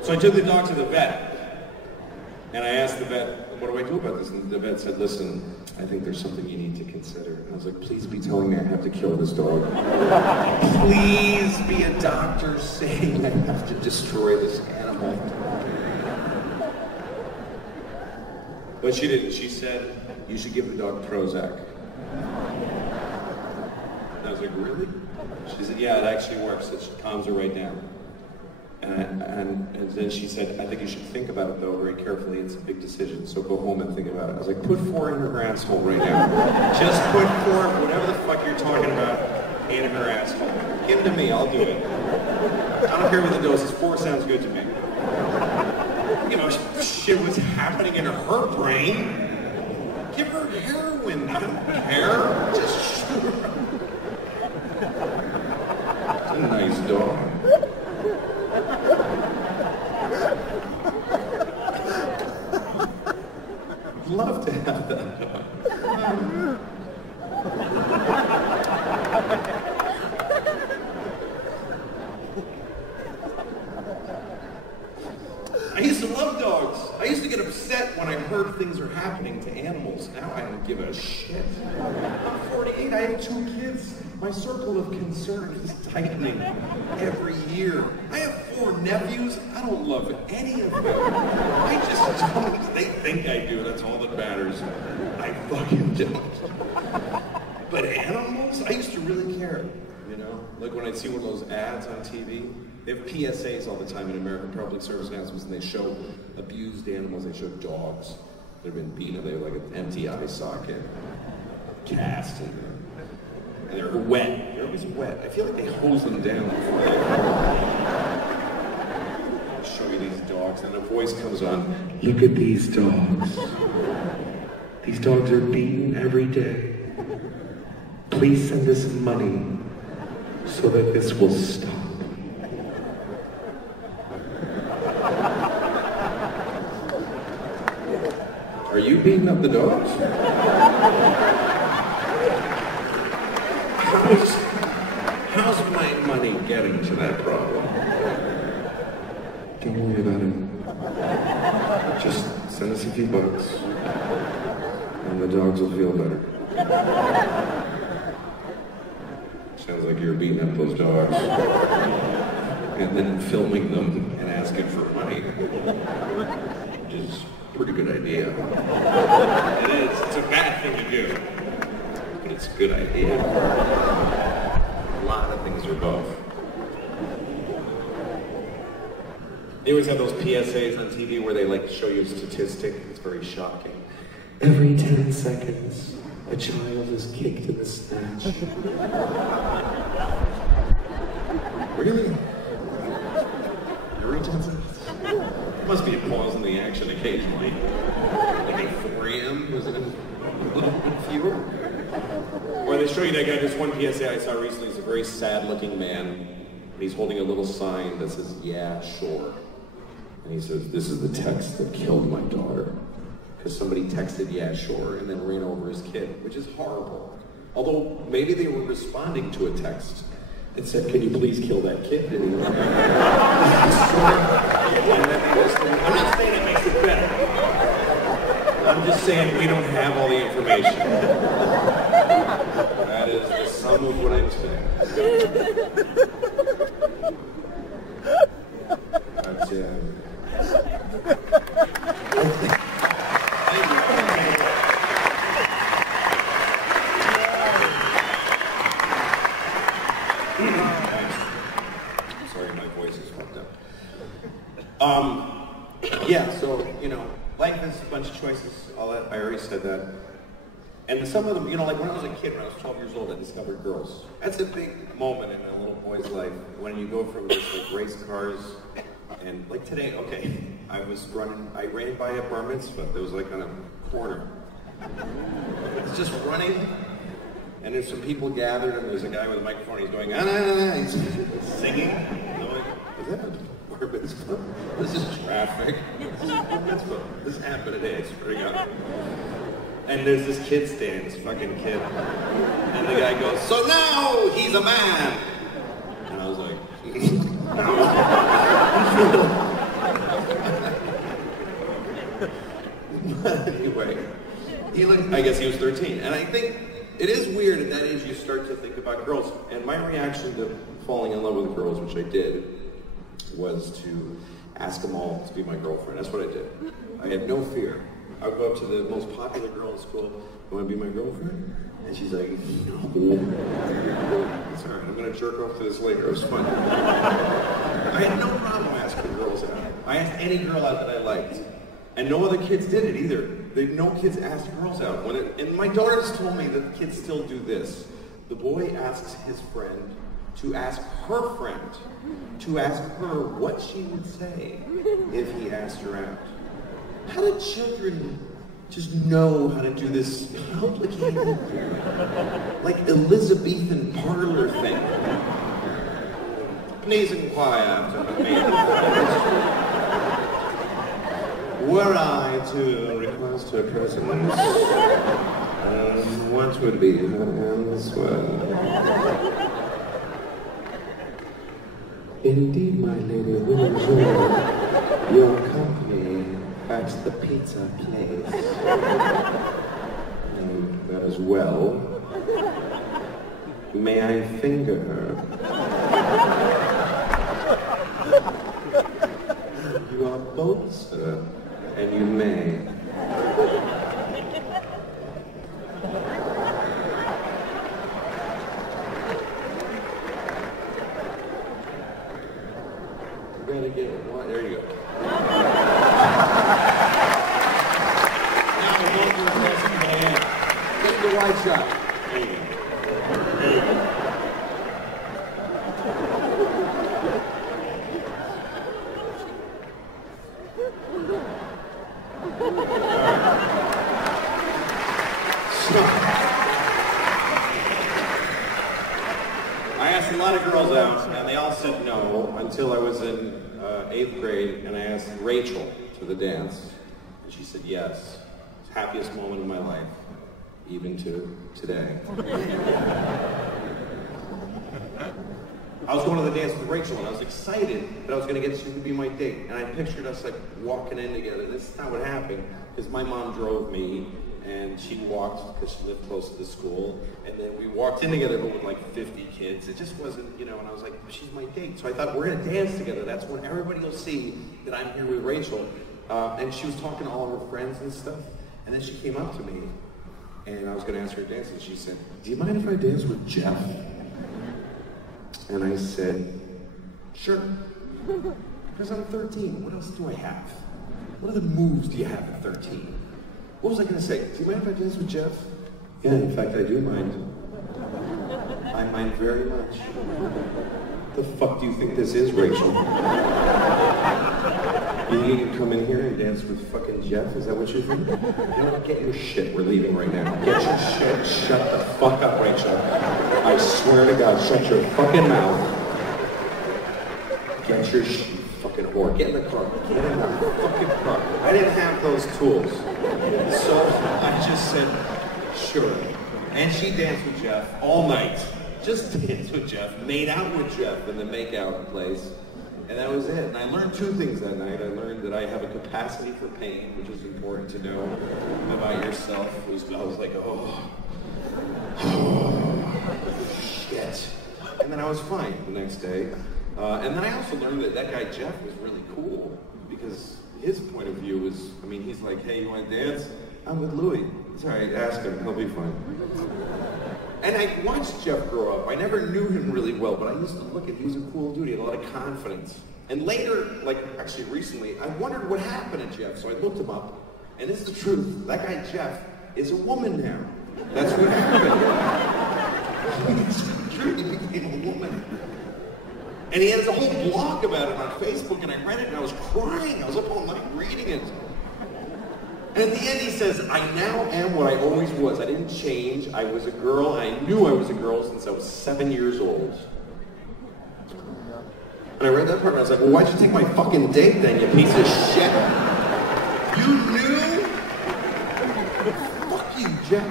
So I took the dog to the vet, and I asked the vet, what do I do about this? And the vet said, listen, I think there's something you need to consider. And I was like, please be telling me I have to kill this dog. Please be a doctor saying I have to destroy this animal. But she didn't. She said, you should give the dog Prozac. And I was like, really? She said, yeah, it actually works. It calms her right down. And then she said, I think you should think about it though very carefully. It's a big decision, so go home and think about it. I was like, put 4 in her asshole right now. Just put 4, whatever the fuck you're talking about, in her asshole. Give it to me, I'll do it. I don't care what the dose is, 4 sounds good to me. You know, shit was happening in her brain. Give her heroin, I don't care. Just shoot her. It's a nice dog. Love to have that dog. I used to love dogs. I used to get upset when I heard things are happening to animals. Now I don't give a shit. I'm 48, I have 2 kids. My circle of concern is tightening every year. I have 4 nephews. I don't love any of them. I just don't. They think I do. That's all that matters. I fucking don't. But animals, I used to really care. You know, like when I'd see one of those ads on TV. They have PSAs all the time in American public service announcements, and they show abused animals. They show dogs that have been beaten. They have like an empty eye socket, cast, and they're wet. They're always wet. I feel like they hose them down. I'll show you these dogs, and a voice comes on. Look at these dogs. These dogs are beaten every day. Please send us money so that this will stop. Are you beating up the dogs? How's my money getting to that problem? Don't worry about it. Just send us a few bucks, and the dogs will feel better. Sounds like you're beating up those dogs, and then filming them and asking for money, which is a pretty good idea. It is. It's a bad thing to do, but it's a good idea. A lot of things are both. They always have those PSAs on TV where they like show you a statistic. It's very shocking. Every 10 seconds, a child is kicked in the snatch. Really? Every 10 seconds? There must be a pause in the action occasionally. Like at 4 a.m. Was it a little bit fewer? Or they show you that guy, this one PSA I saw recently, he's a very sad-looking man. And he's holding a little sign that says, "Yeah, sure." And he says, "This is the text that killed my daughter." Because somebody texted, "Yeah, sure," and then ran over his kid, which is horrible. Although, maybe they were responding to a text that said, "Can you please kill that kid?" And he went, I'm not saying it makes it better. I'm just saying we don't have all the information. That is the sum of what I'm saying. But, sorry, my voice is fucked up. Yeah, so, you know, life is a bunch of choices, all that, I already said that. And some of them, you know, like when I was a kid, when I was 12 years old, I discovered girls. That's a big moment in a little boy's life, when you go from just like race cars, and like today, okay, I ran by a bar mitzvah that was like on a corner. It's just running, and there's some people gathered, and there's a guy with a microphone, he's going, he's singing. And I'm like, is that a bar mitzvah? This is traffic. This is a bar mitzvah. This happened today, I swear to God. And there's this kid standing, this fucking kid. And the guy goes, "So now he's a man." And I was like, But anyway, I guess he was 13. And I think it is weird at that age you start to think about girls. And my reaction to falling in love with girls, which I did, was to ask them all to be my girlfriend. That's what I did. I had no fear. I would go up to the most popular girl in school, "You want to be my girlfriend?" And she's like, "No." It's all right, I'm going to jerk off to this later. It was fun. I had no problem asking girls out. I asked any girl out that I liked. And no other kids did it either. No kids asked girls out. And my daughters told me that kids still do this. The boy asks his friend to ask her friend to ask her what she would say if he asked her out. How do children just know how to do this complicated, like Elizabethan parlor thing? Please inquire after me. Were I to request her presence, what would be her answer? Indeed, my lady, we enjoy your company at the pizza place. And as well, may I finger her? You are both, sir, and you may. You gotta get it. There you go. Now, the wide shot. There you go. asked a lot of girls out, and they all said no until I was in 8th grade, and I asked Rachel to the dance, and she said yes. Happiest moment of my life, even to today. I was going to the dance with Rachel, and I was excited that I was going to get she to be my date. And I pictured us like walking in together. This is not what happened, because my mom drove me, and she walked because she lived close to the school. And then we walked in together, but with like 50 kids. It just wasn't, you know. And I was like, she's my date. So I thought, we're going to dance together. That's when everybody will see that I'm here with Rachel. And she was talking to all of her friends and stuff. And then she came up to me, and I was going to ask her to dance, and she said, do you mind if I dance with Jeff? And I said, sure. Because I'm 13. What else do I have? What other moves do you have at 13? What was I going to say? Do you mind if I dance with Jeff? Yeah, in fact, I do mind. I mind very much. The fuck do you think this is, Rachel? You think you can come in here and dance with fucking Jeff? Is that what you think? You know what? Get your shit. We're leaving right now. Get your shit. Shut the fuck up, Rachel. I swear to God, shut your fucking mouth. Get your shit, fucking whore. Get in the car. Get in the fucking car. I didn't have those tools. So I just said, sure. And she danced with Jeff all night. Just danced with Jeff, made out with Jeff in the makeout place. And that was it. And I learned two things that night. I learned that I have a capacity for pain, which is important to know about yourself. I was like, oh, shit. And then I was fine the next day. And then I also learned that that guy Jeff was really cool, because his point of view was, I mean, he's like, hey, you want to dance? I'm with Louis. It's all right, ask him, he'll be fine. And I watched Jeff grow up. I never knew him really well, but I used to look at, he was a cool dude, he had a lot of confidence. And later, like actually recently, I wondered what happened to Jeff, so I looked him up, and it's the truth. That guy Jeff is a woman now. That's what happened. It's the truth, he became a woman. And he has a whole blog about it on Facebook, and I read it and I was crying. I was up all night reading it. And at the end he says, I now am what I always was. I didn't change. I was a girl. I knew I was a girl since I was 7 years old. And I read that part and I was like, well, why'd you take my fucking date then, you piece of shit? You knew? Fuck you, Jeff.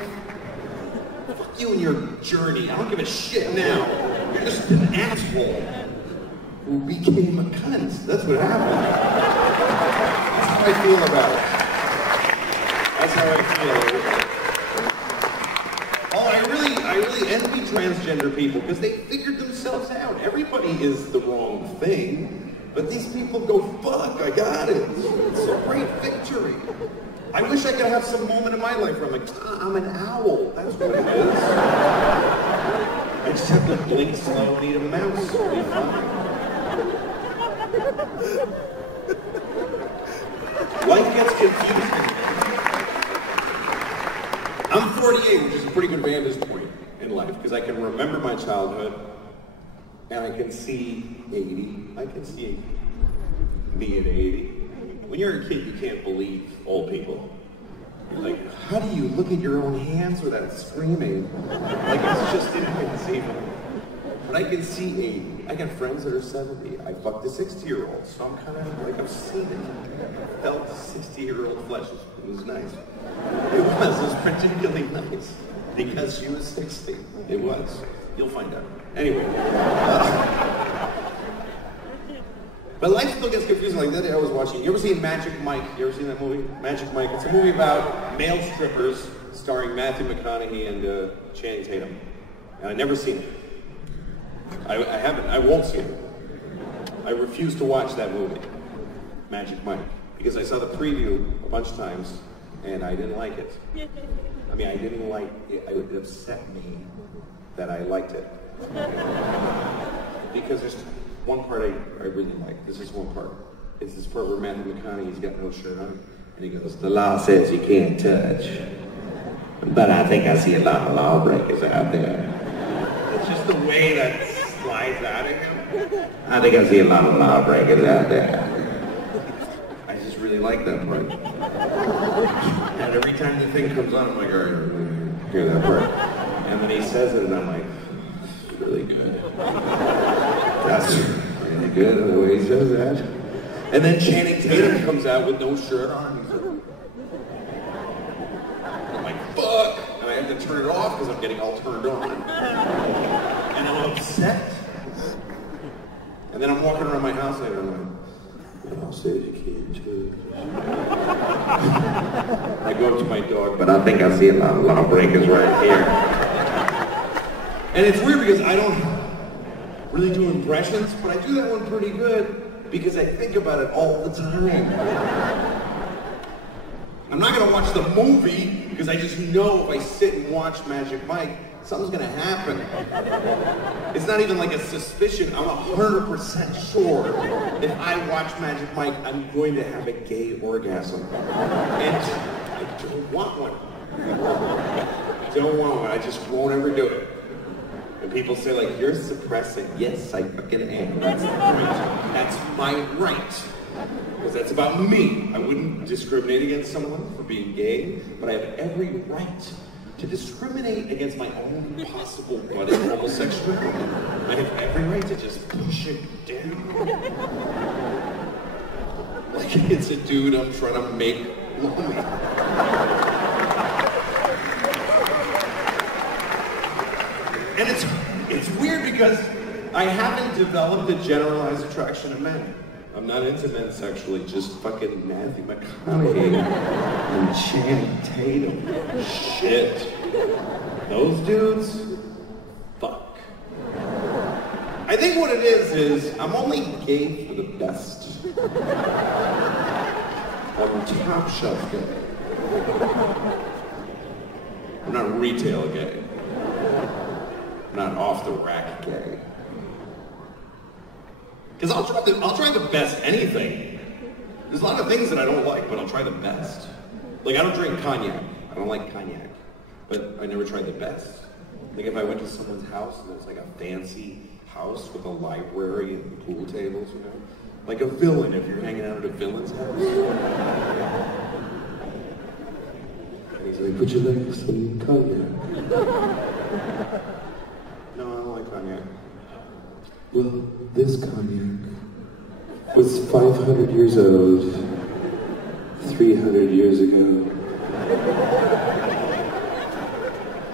Fuck you and your journey. I don't give a shit now. You're just an asshole who became a cunt. That's what happened. That's how I feel about it. That's how I feel. Oh, I really envy transgender people because they figured themselves out. Everybody is the wrong thing, but these people go, fuck, I got it. It's a great victory. I wish I could have some moment in my life where I'm like, I'm an owl. That's what it is. I just have to blink slow and eat a mouse. It'll be fine. Life gets confusing. I'm 48, which is a pretty good vantage point in life, because I can remember my childhood, and I can see 80. I can see me at 80. When you're a kid, you can't believe old people. You're like, how do you look at your own hands without screaming? Like, it's just inconceivable. But I can see 80. I got friends that are 70. I fucked a 60-year-old, so I'm kind of like, I've seen it. I felt the 60-year-old flesh. It was nice. It was particularly nice because she was 60. It was. You'll find out. Anyway. But life still gets confusing. Like the other day I was watching, you ever seen Magic Mike? You ever seen that movie? Magic Mike. It's a movie about male strippers starring Matthew McConaughey and Channing Tatum. And I've never seen it. I haven't. I won't see it. I refuse to watch that movie, Magic Mike, because I saw the preview a bunch of times and I didn't like it. I mean, I didn't like it. It upset me that I liked it. Because there's one part I really like. This is one part. It's this part where Matthew McConaughey's got no shirt on, and he goes, "The law says you can't touch, but I think I see a lot of lawbreakers out there." It's just the way that slides out of him. I think I see a lot of lawbreakers out there. I just really like that part. And every time the thing comes on, I'm like, all right, hear that part. And then he says it, and I'm like, it's really good. That's really good the way he says that. And then Channing Tatum comes out with no shirt on. He's like, I'm like, fuck! And I have to turn it off because I'm getting all turned on. And I'm upset. And then I'm walking around my house later and I'm like, I'll say you can too. I go up to my dog, but I think I see a lot of lawbreakers right here. And it's weird because I don't really do impressions, but I do that one pretty good because I think about it all the time. I'm not gonna watch the movie because I just know if I sit and watch Magic Mike, something's gonna happen. It's not even like a suspicion. I'm 100% sure if I watch Magic Mike, I'm going to have a gay orgasm. And I don't want one. I don't want one. I just won't ever do it. And people say like, you're suppressing. Yes, I fucking am. That's right. That's my right. Because that's about me. I wouldn't discriminate against someone for being gay, but I have every right to discriminate against my own possible budding homosexuality. I have every right to just push it down. Like it's a dude I'm trying to make lonely. And it's weird because I haven't developed a generalized attraction to men. I'm not into men sexually, just fucking Matthew McConaughey and Channing Tatum. Shit. Those dudes, fuck. I think what it is I'm only gay for the best. I'm top shelf gay. I'm not retail gay. I'm not off the rack gay. Because I'll try the best anything. There's a lot of things that I don't like, but I'll try the best. Like I don't drink cognac. I don't like cognac. But I never tried the best. Like if I went to someone's house and there's like a fancy house with a library and pool tables, you know? Like a villain, if you're hanging out at a villain's house. And he's like, would you like some cognac? No, I don't like cognac. Well, this cognac was 500 years old, 300 years ago.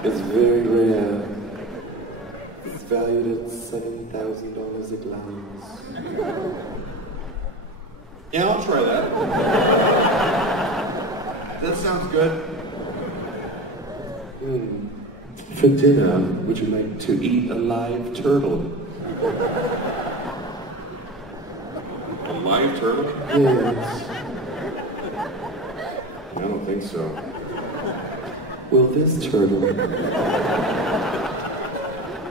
It's very rare. It's valued at $7,000 a glass. Yeah, I'll try that. That sounds good. For dinner, would you like to eat a live turtle? A live turtle? Yes. I don't think so. Well, this turtle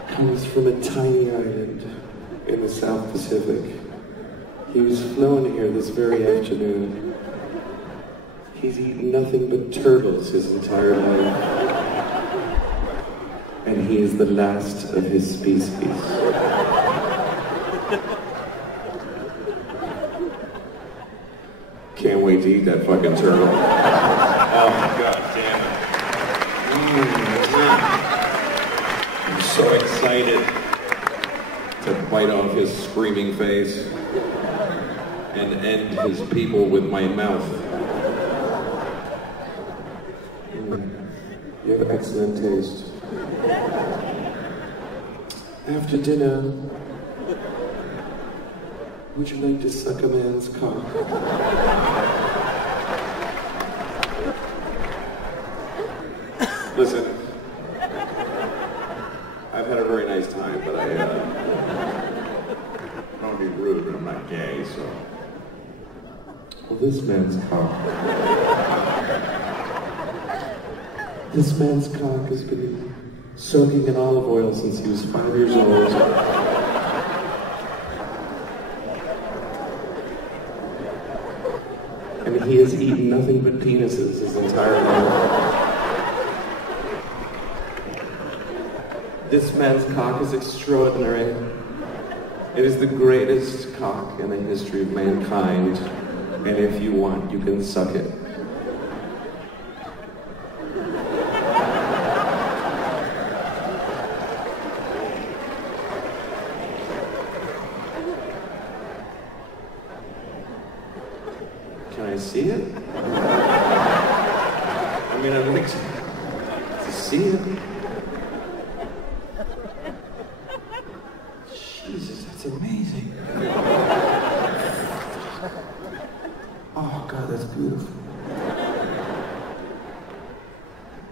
comes from a tiny island in the South Pacific. He was flown here this very afternoon. He's eaten nothing but turtles his entire life. And he is the last of his species. Can't wait to eat that fucking turtle. Oh my god damn it. I'm so excited to bite off his screaming face and end his people with my mouth. You have excellent taste. After dinner, would you like to suck a man's cock? Listen, I've had a very nice time, but I don't want to be rude, but I'm not gay, so. Well, this man's cock. This man's cock has been soaking in olive oil since he was 5 years old. And he has eaten nothing but penises his entire life. This man's cock is extraordinary. It is the greatest cock in the history of mankind. And if you want, you can suck it. Can I see it? I mean, I'd like to see it. Jesus, that's amazing. Oh, God, that's beautiful.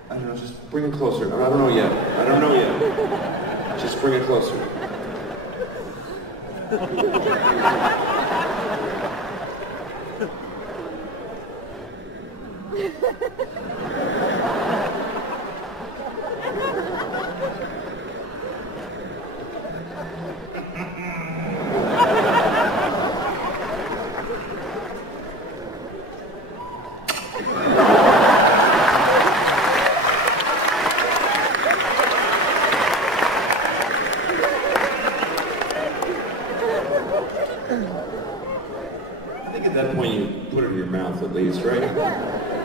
I don't know, just bring it closer. I don't know yet. I don't know yet. Just bring it closer.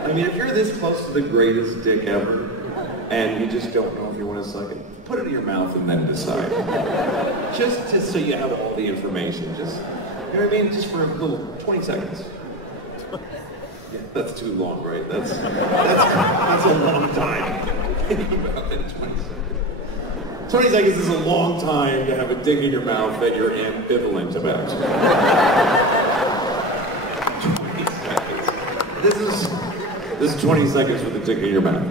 I mean, if you're this close to the greatest dick ever, and you just don't know if you want to suck it, put it in your mouth and then decide. Just so you have all the information. Just, you know what I mean? Just for a little 20 seconds. Yeah, that's too long, right? That's a long time. About that 20 seconds. 20 seconds is a long time to have a dick in your mouth that you're ambivalent about. 20 seconds. This is 20 seconds with a dick in your mouth.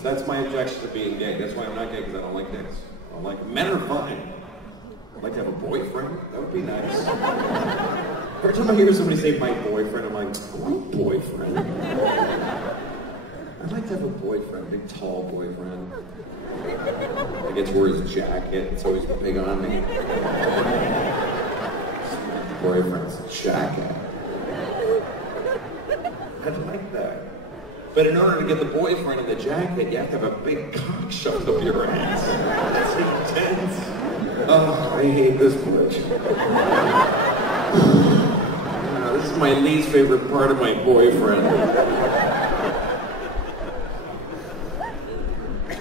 That's my objection to being gay. That's why I'm not gay, because I don't like dicks. I don't like men are fine. I'd like to have a boyfriend. That would be nice. Every time I hear somebody say my boyfriend, I'm like, what boyfriend? I'd like to have a boyfriend, a big tall boyfriend. I get to wear his jacket. It's always big on me. Boyfriend's jacket. I'd like that. But in order to get the boyfriend in the jacket, you have to have a big cock shoved up your ass. That's intense. Oh, I hate this part. This is my least favorite part of my boyfriend.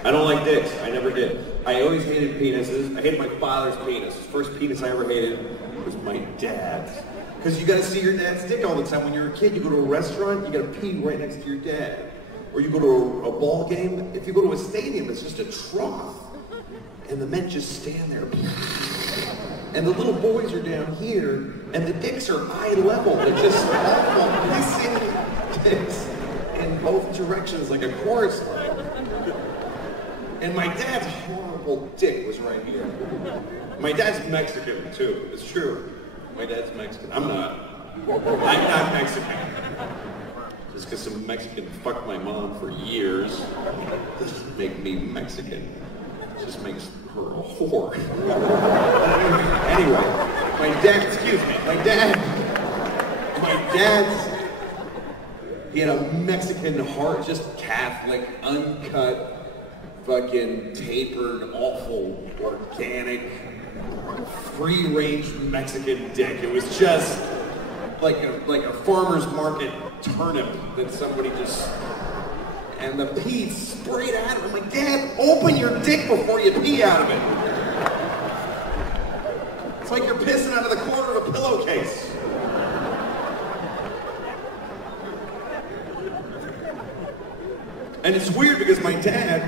I don't like dicks. I never did. I always hated penises. I hated my father's penis. The first penis I ever hated was my dad's. Because you gotta see your dad's dick all the time. When you're a kid, you go to a restaurant, you gotta pee right next to your dad. Or you go to a ball game, if you go to a stadium, it's just a trough. And the men just stand there. And the little boys are down here, and the dicks are eye level. They're just all missing dicks in both directions like a chorus line. And my dad's horrible dick was right here. My dad's Mexican, too. It's true. My dad's Mexican. I'm not Mexican. Just because some Mexican fucked my mom for years doesn't make me Mexican. It just makes her a whore. Anyway, my dad's, he had a Mexican heart, just Catholic, uncut, fucking tapered, awful, organic, free-range Mexican dick. It was just like a farmer's market turnip that somebody just, and the pee sprayed out of it. I'm like, Dad, open your dick before you pee out of it. It's like you're pissing out of the corner of a pillowcase. And it's weird because my dad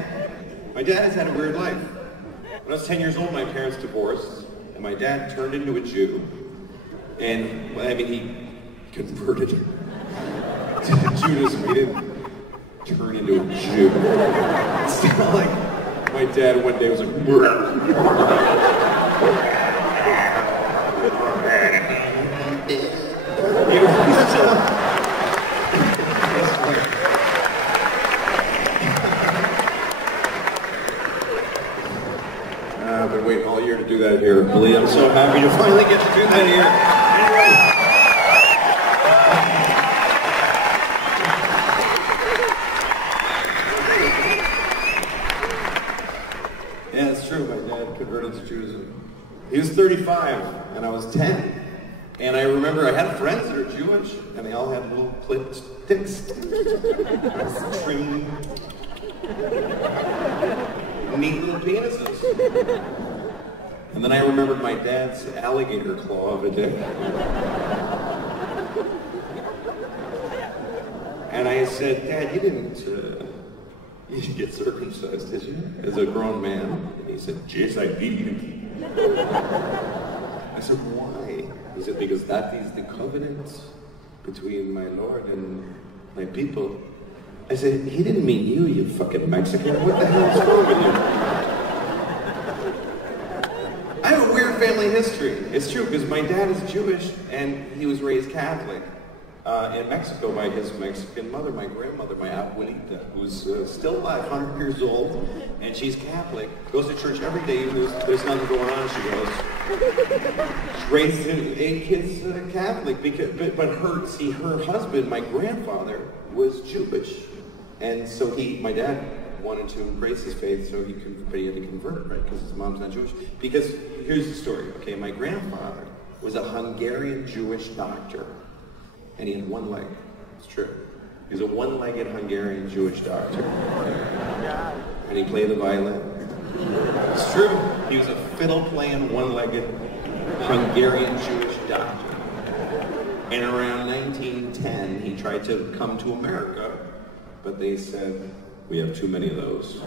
has had a weird life. When I was 10 years old, my parents divorced, and my dad turned into a Jew. And, I mean, he converted to Judaism. He didn't turn into a Jew. It's not like my dad one day was like, I've been waiting all year to do that here, Lee. I'm so happy to finally get to do that here. Anyway. Yeah, it's true. My dad converted to Judaism. He was 35, and I was 10. And I remember I had friends that are Jewish, and they all had little clipped dicks. Trimmed, neat little penises. And then I remembered my dad's alligator claw of a dick. And I said, Dad, you didn't get circumcised, did you? As a grown man? And he said, yes, I did. I said, why? He said, because that is the covenant between my Lord and my people. I said, he didn't mean you, you fucking Mexican. What the hell is wrong with you? I have a weird family history. It's true, because my dad is Jewish, and he was raised Catholic in Mexico by his Mexican mother, my grandmother, my abuelita, who's still alive, 100 years old, and she's Catholic, goes to church every day, even though there's nothing going on, she goes. She's raised 8 kids Catholic, but her husband, my grandfather, was Jewish, and so my dad wanted to embrace his faith, but he had to convert, right, because his mom's not Jewish. Because, here's the story, okay, my grandfather was a Hungarian Jewish doctor, and he had one leg. It's true. He was a one-legged Hungarian Jewish doctor. And he played the violin. It's true. He was a fiddle-playing, one-legged Hungarian Jewish doctor. And around 1910, he tried to come to America, but they said, we have too many of those. So,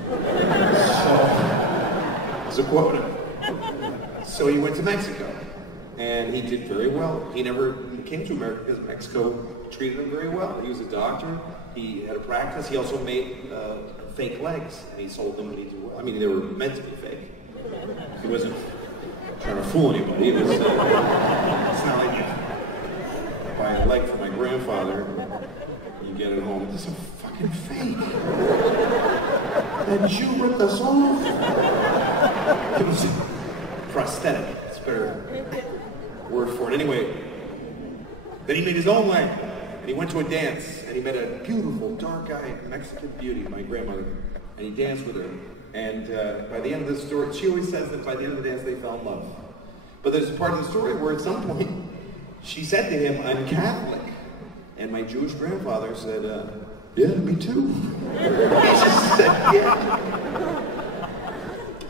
it's a quota. So he went to Mexico. And he did very well. He never came to America because Mexico treated him very well. He was a doctor. He had a practice. He also made fake legs, and he sold them, and he did well. I mean, they were meant to be fake. He wasn't trying to fool anybody. It was, it's not like you buy a leg from my grandfather, you get it home. This is fucking fake. That Jew ripped us off. It was prosthetic. It's better word for it. Anyway, then he made his own leg, and he went to a dance, and he met a beautiful, dark-eyed Mexican beauty, my grandmother, and he danced with her. And by the end of the story, she always says that by the end of the dance, they fell in love. But there's a part of the story where at some point, she said to him, I'm Catholic. And my Jewish grandfather said, yeah, me too. He just said, yeah.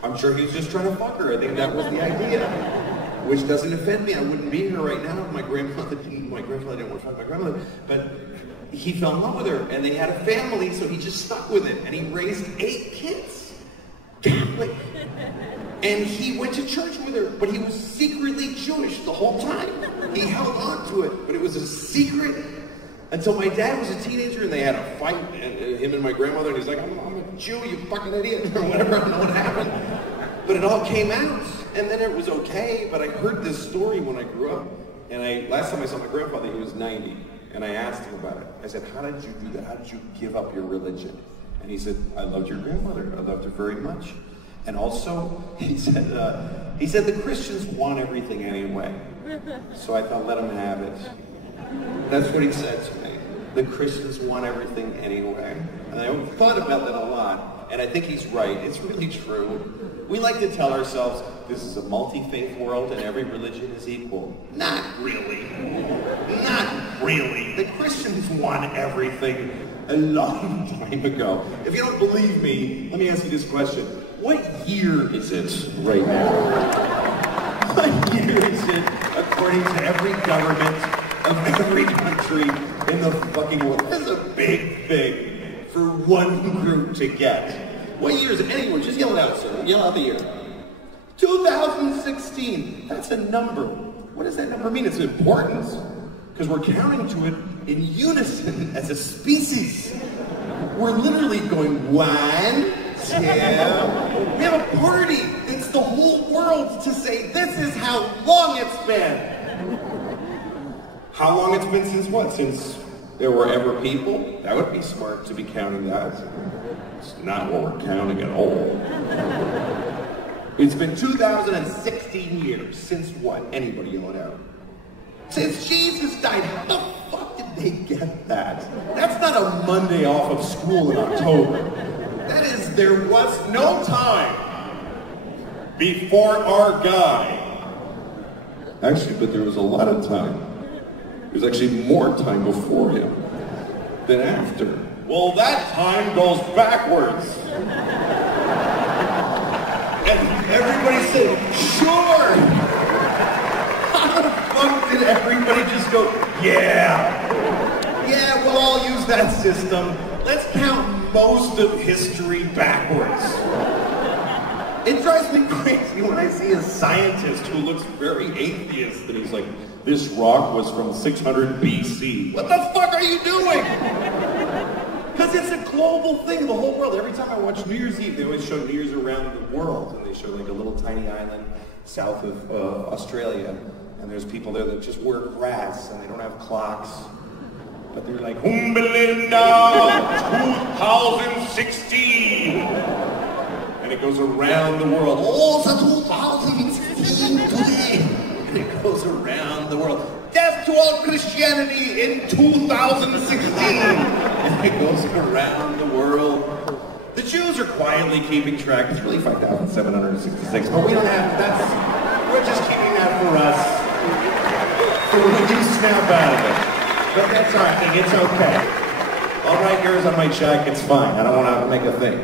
I'm sure he was just trying to fuck her. I think that was the idea. Which doesn't offend me. I wouldn't be here right now if my grandfather didn't want to fuck my grandmother. But he fell in love with her, and they had a family, so he just stuck with it. And he raised 8 kids. Catholic. And he went to church with her, but he was secretly Jewish the whole time. He held on to it, but it was a secret until my dad was a teenager, and they had a fight, and him and my grandmother, and he's like, I'm a Jew, you fucking idiot, or whatever, I don't know what happened. But it all came out, and then it was okay, but I heard this story when I grew up, and last time I saw my grandfather, he was 90, and I asked him about it. I said, how did you do that? How did you give up your religion? And he said, I loved your grandmother. I loved her very much. And also, he said the Christians want everything anyway. So I thought, let them have it. That's what he said to me. The Christians want everything anyway. And I thought about that a lot, and I think he's right. It's really true. We like to tell ourselves, this is a multi-faith world and every religion is equal. Not really. Not really. The Christians want everything a long time ago. If you don't believe me, let me ask you this question. What year is it right now? What year is it, according to every government of every country in the fucking world? This is a big thing for one group to get. What year is it? Anyone, just yell it out, sir. Yell out the year. 2016. That's a number. What does that number mean? It's important, because we're counting to it in unison as a species. We're literally going 1, 2. We have a party. It's the whole world to say, this is how long it's been. How long it's been since what? Since there were ever people? That would be smart to be counting that. It's not what we're counting at all. It's been 2016 years. Since what? Anybody yell it out. Since Jesus died. How the fuck did they get that? That's not a Monday off of school in October. That is, there was no time before our guy. Actually, but there was a lot of time. There's actually more time before him than after. Well, that time goes backwards. And everybody said, sure! How the fuck did everybody just go, yeah? Yeah, we'll all use that system. Let's count most of history backwards. It drives me crazy when I see a scientist who looks very atheist and he's like, this rock was from 600 BC. What the fuck are you doing? Because it's a global thing, the whole world. Every time I watch New Year's Eve, they always show New Year's around the world. And they show like a little tiny island south of Australia. And there's people there that just wear grass and they don't have clocks. But they're like, Humbelinda 2016. And it goes around the world. Oh, it's 2016 today. And it goes around the world. Death to all Christianity in 2016. And it goes around the world. The Jews are quietly keeping track. It's really 5,766. But we don't have, we're just keeping that for us. So we do snap out of it. But that's our thing, it's okay. I'll write yours on my check, it's fine. I don't want to make a thing.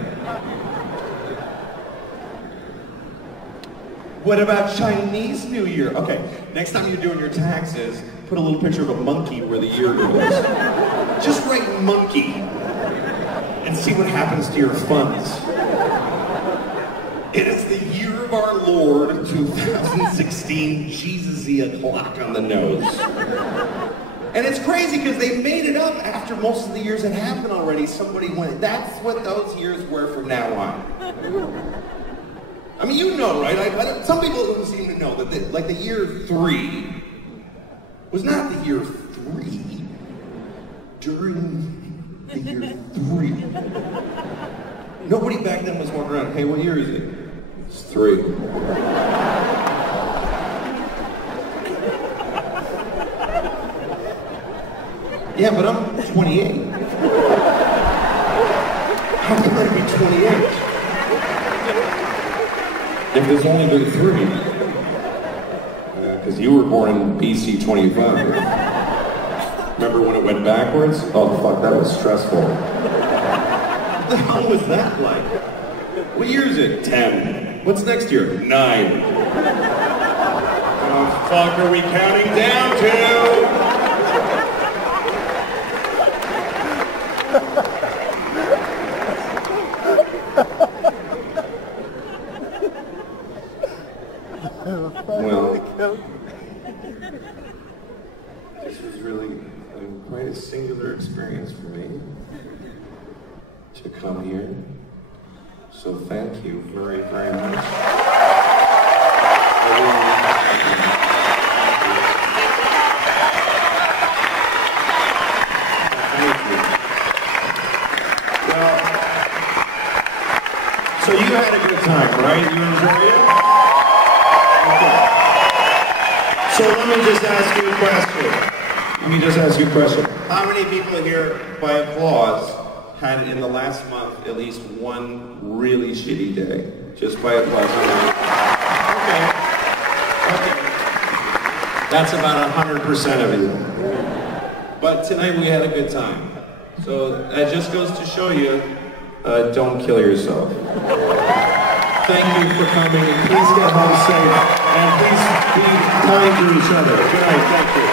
What about Chinese New Year? Okay, next time you're doing your taxes, put a little picture of a monkey where the year goes. Just write monkey and see what happens to your funds. It is the year of our Lord, 2016, Jesus-y o'clock on the nose. And it's crazy because they made it up after most of the years had happened already. Somebody went, that's what those years were from now on. I mean, you know, right? Some people don't seem to know that the year 3 was not the year 3 during the year 3. Nobody back then was walking around, hey, what year is it? It's 3. Yeah, but I'm 28. How can I be 28? If there's only been 3. Because you were born in BC 25. Remember when it went backwards? Oh, fuck, that was stressful. What the hell was that like? What year is it? 10. What's next year? 9. What the fuck are we counting down to? Well, this was really quite a singular experience for me to come here. So thank you very, very much. Thank you. Well, so you had a good time, right? You enjoyed it? So let me just ask you a question. How many people here, by applause, had in the last month at least one really shitty day? Just by applause. Okay. That's about 100% of you. But tonight we had a good time. So that just goes to show you, don't kill yourself. Thank you for coming, and please get home safe, and please be kind to each other. Good night, thank you.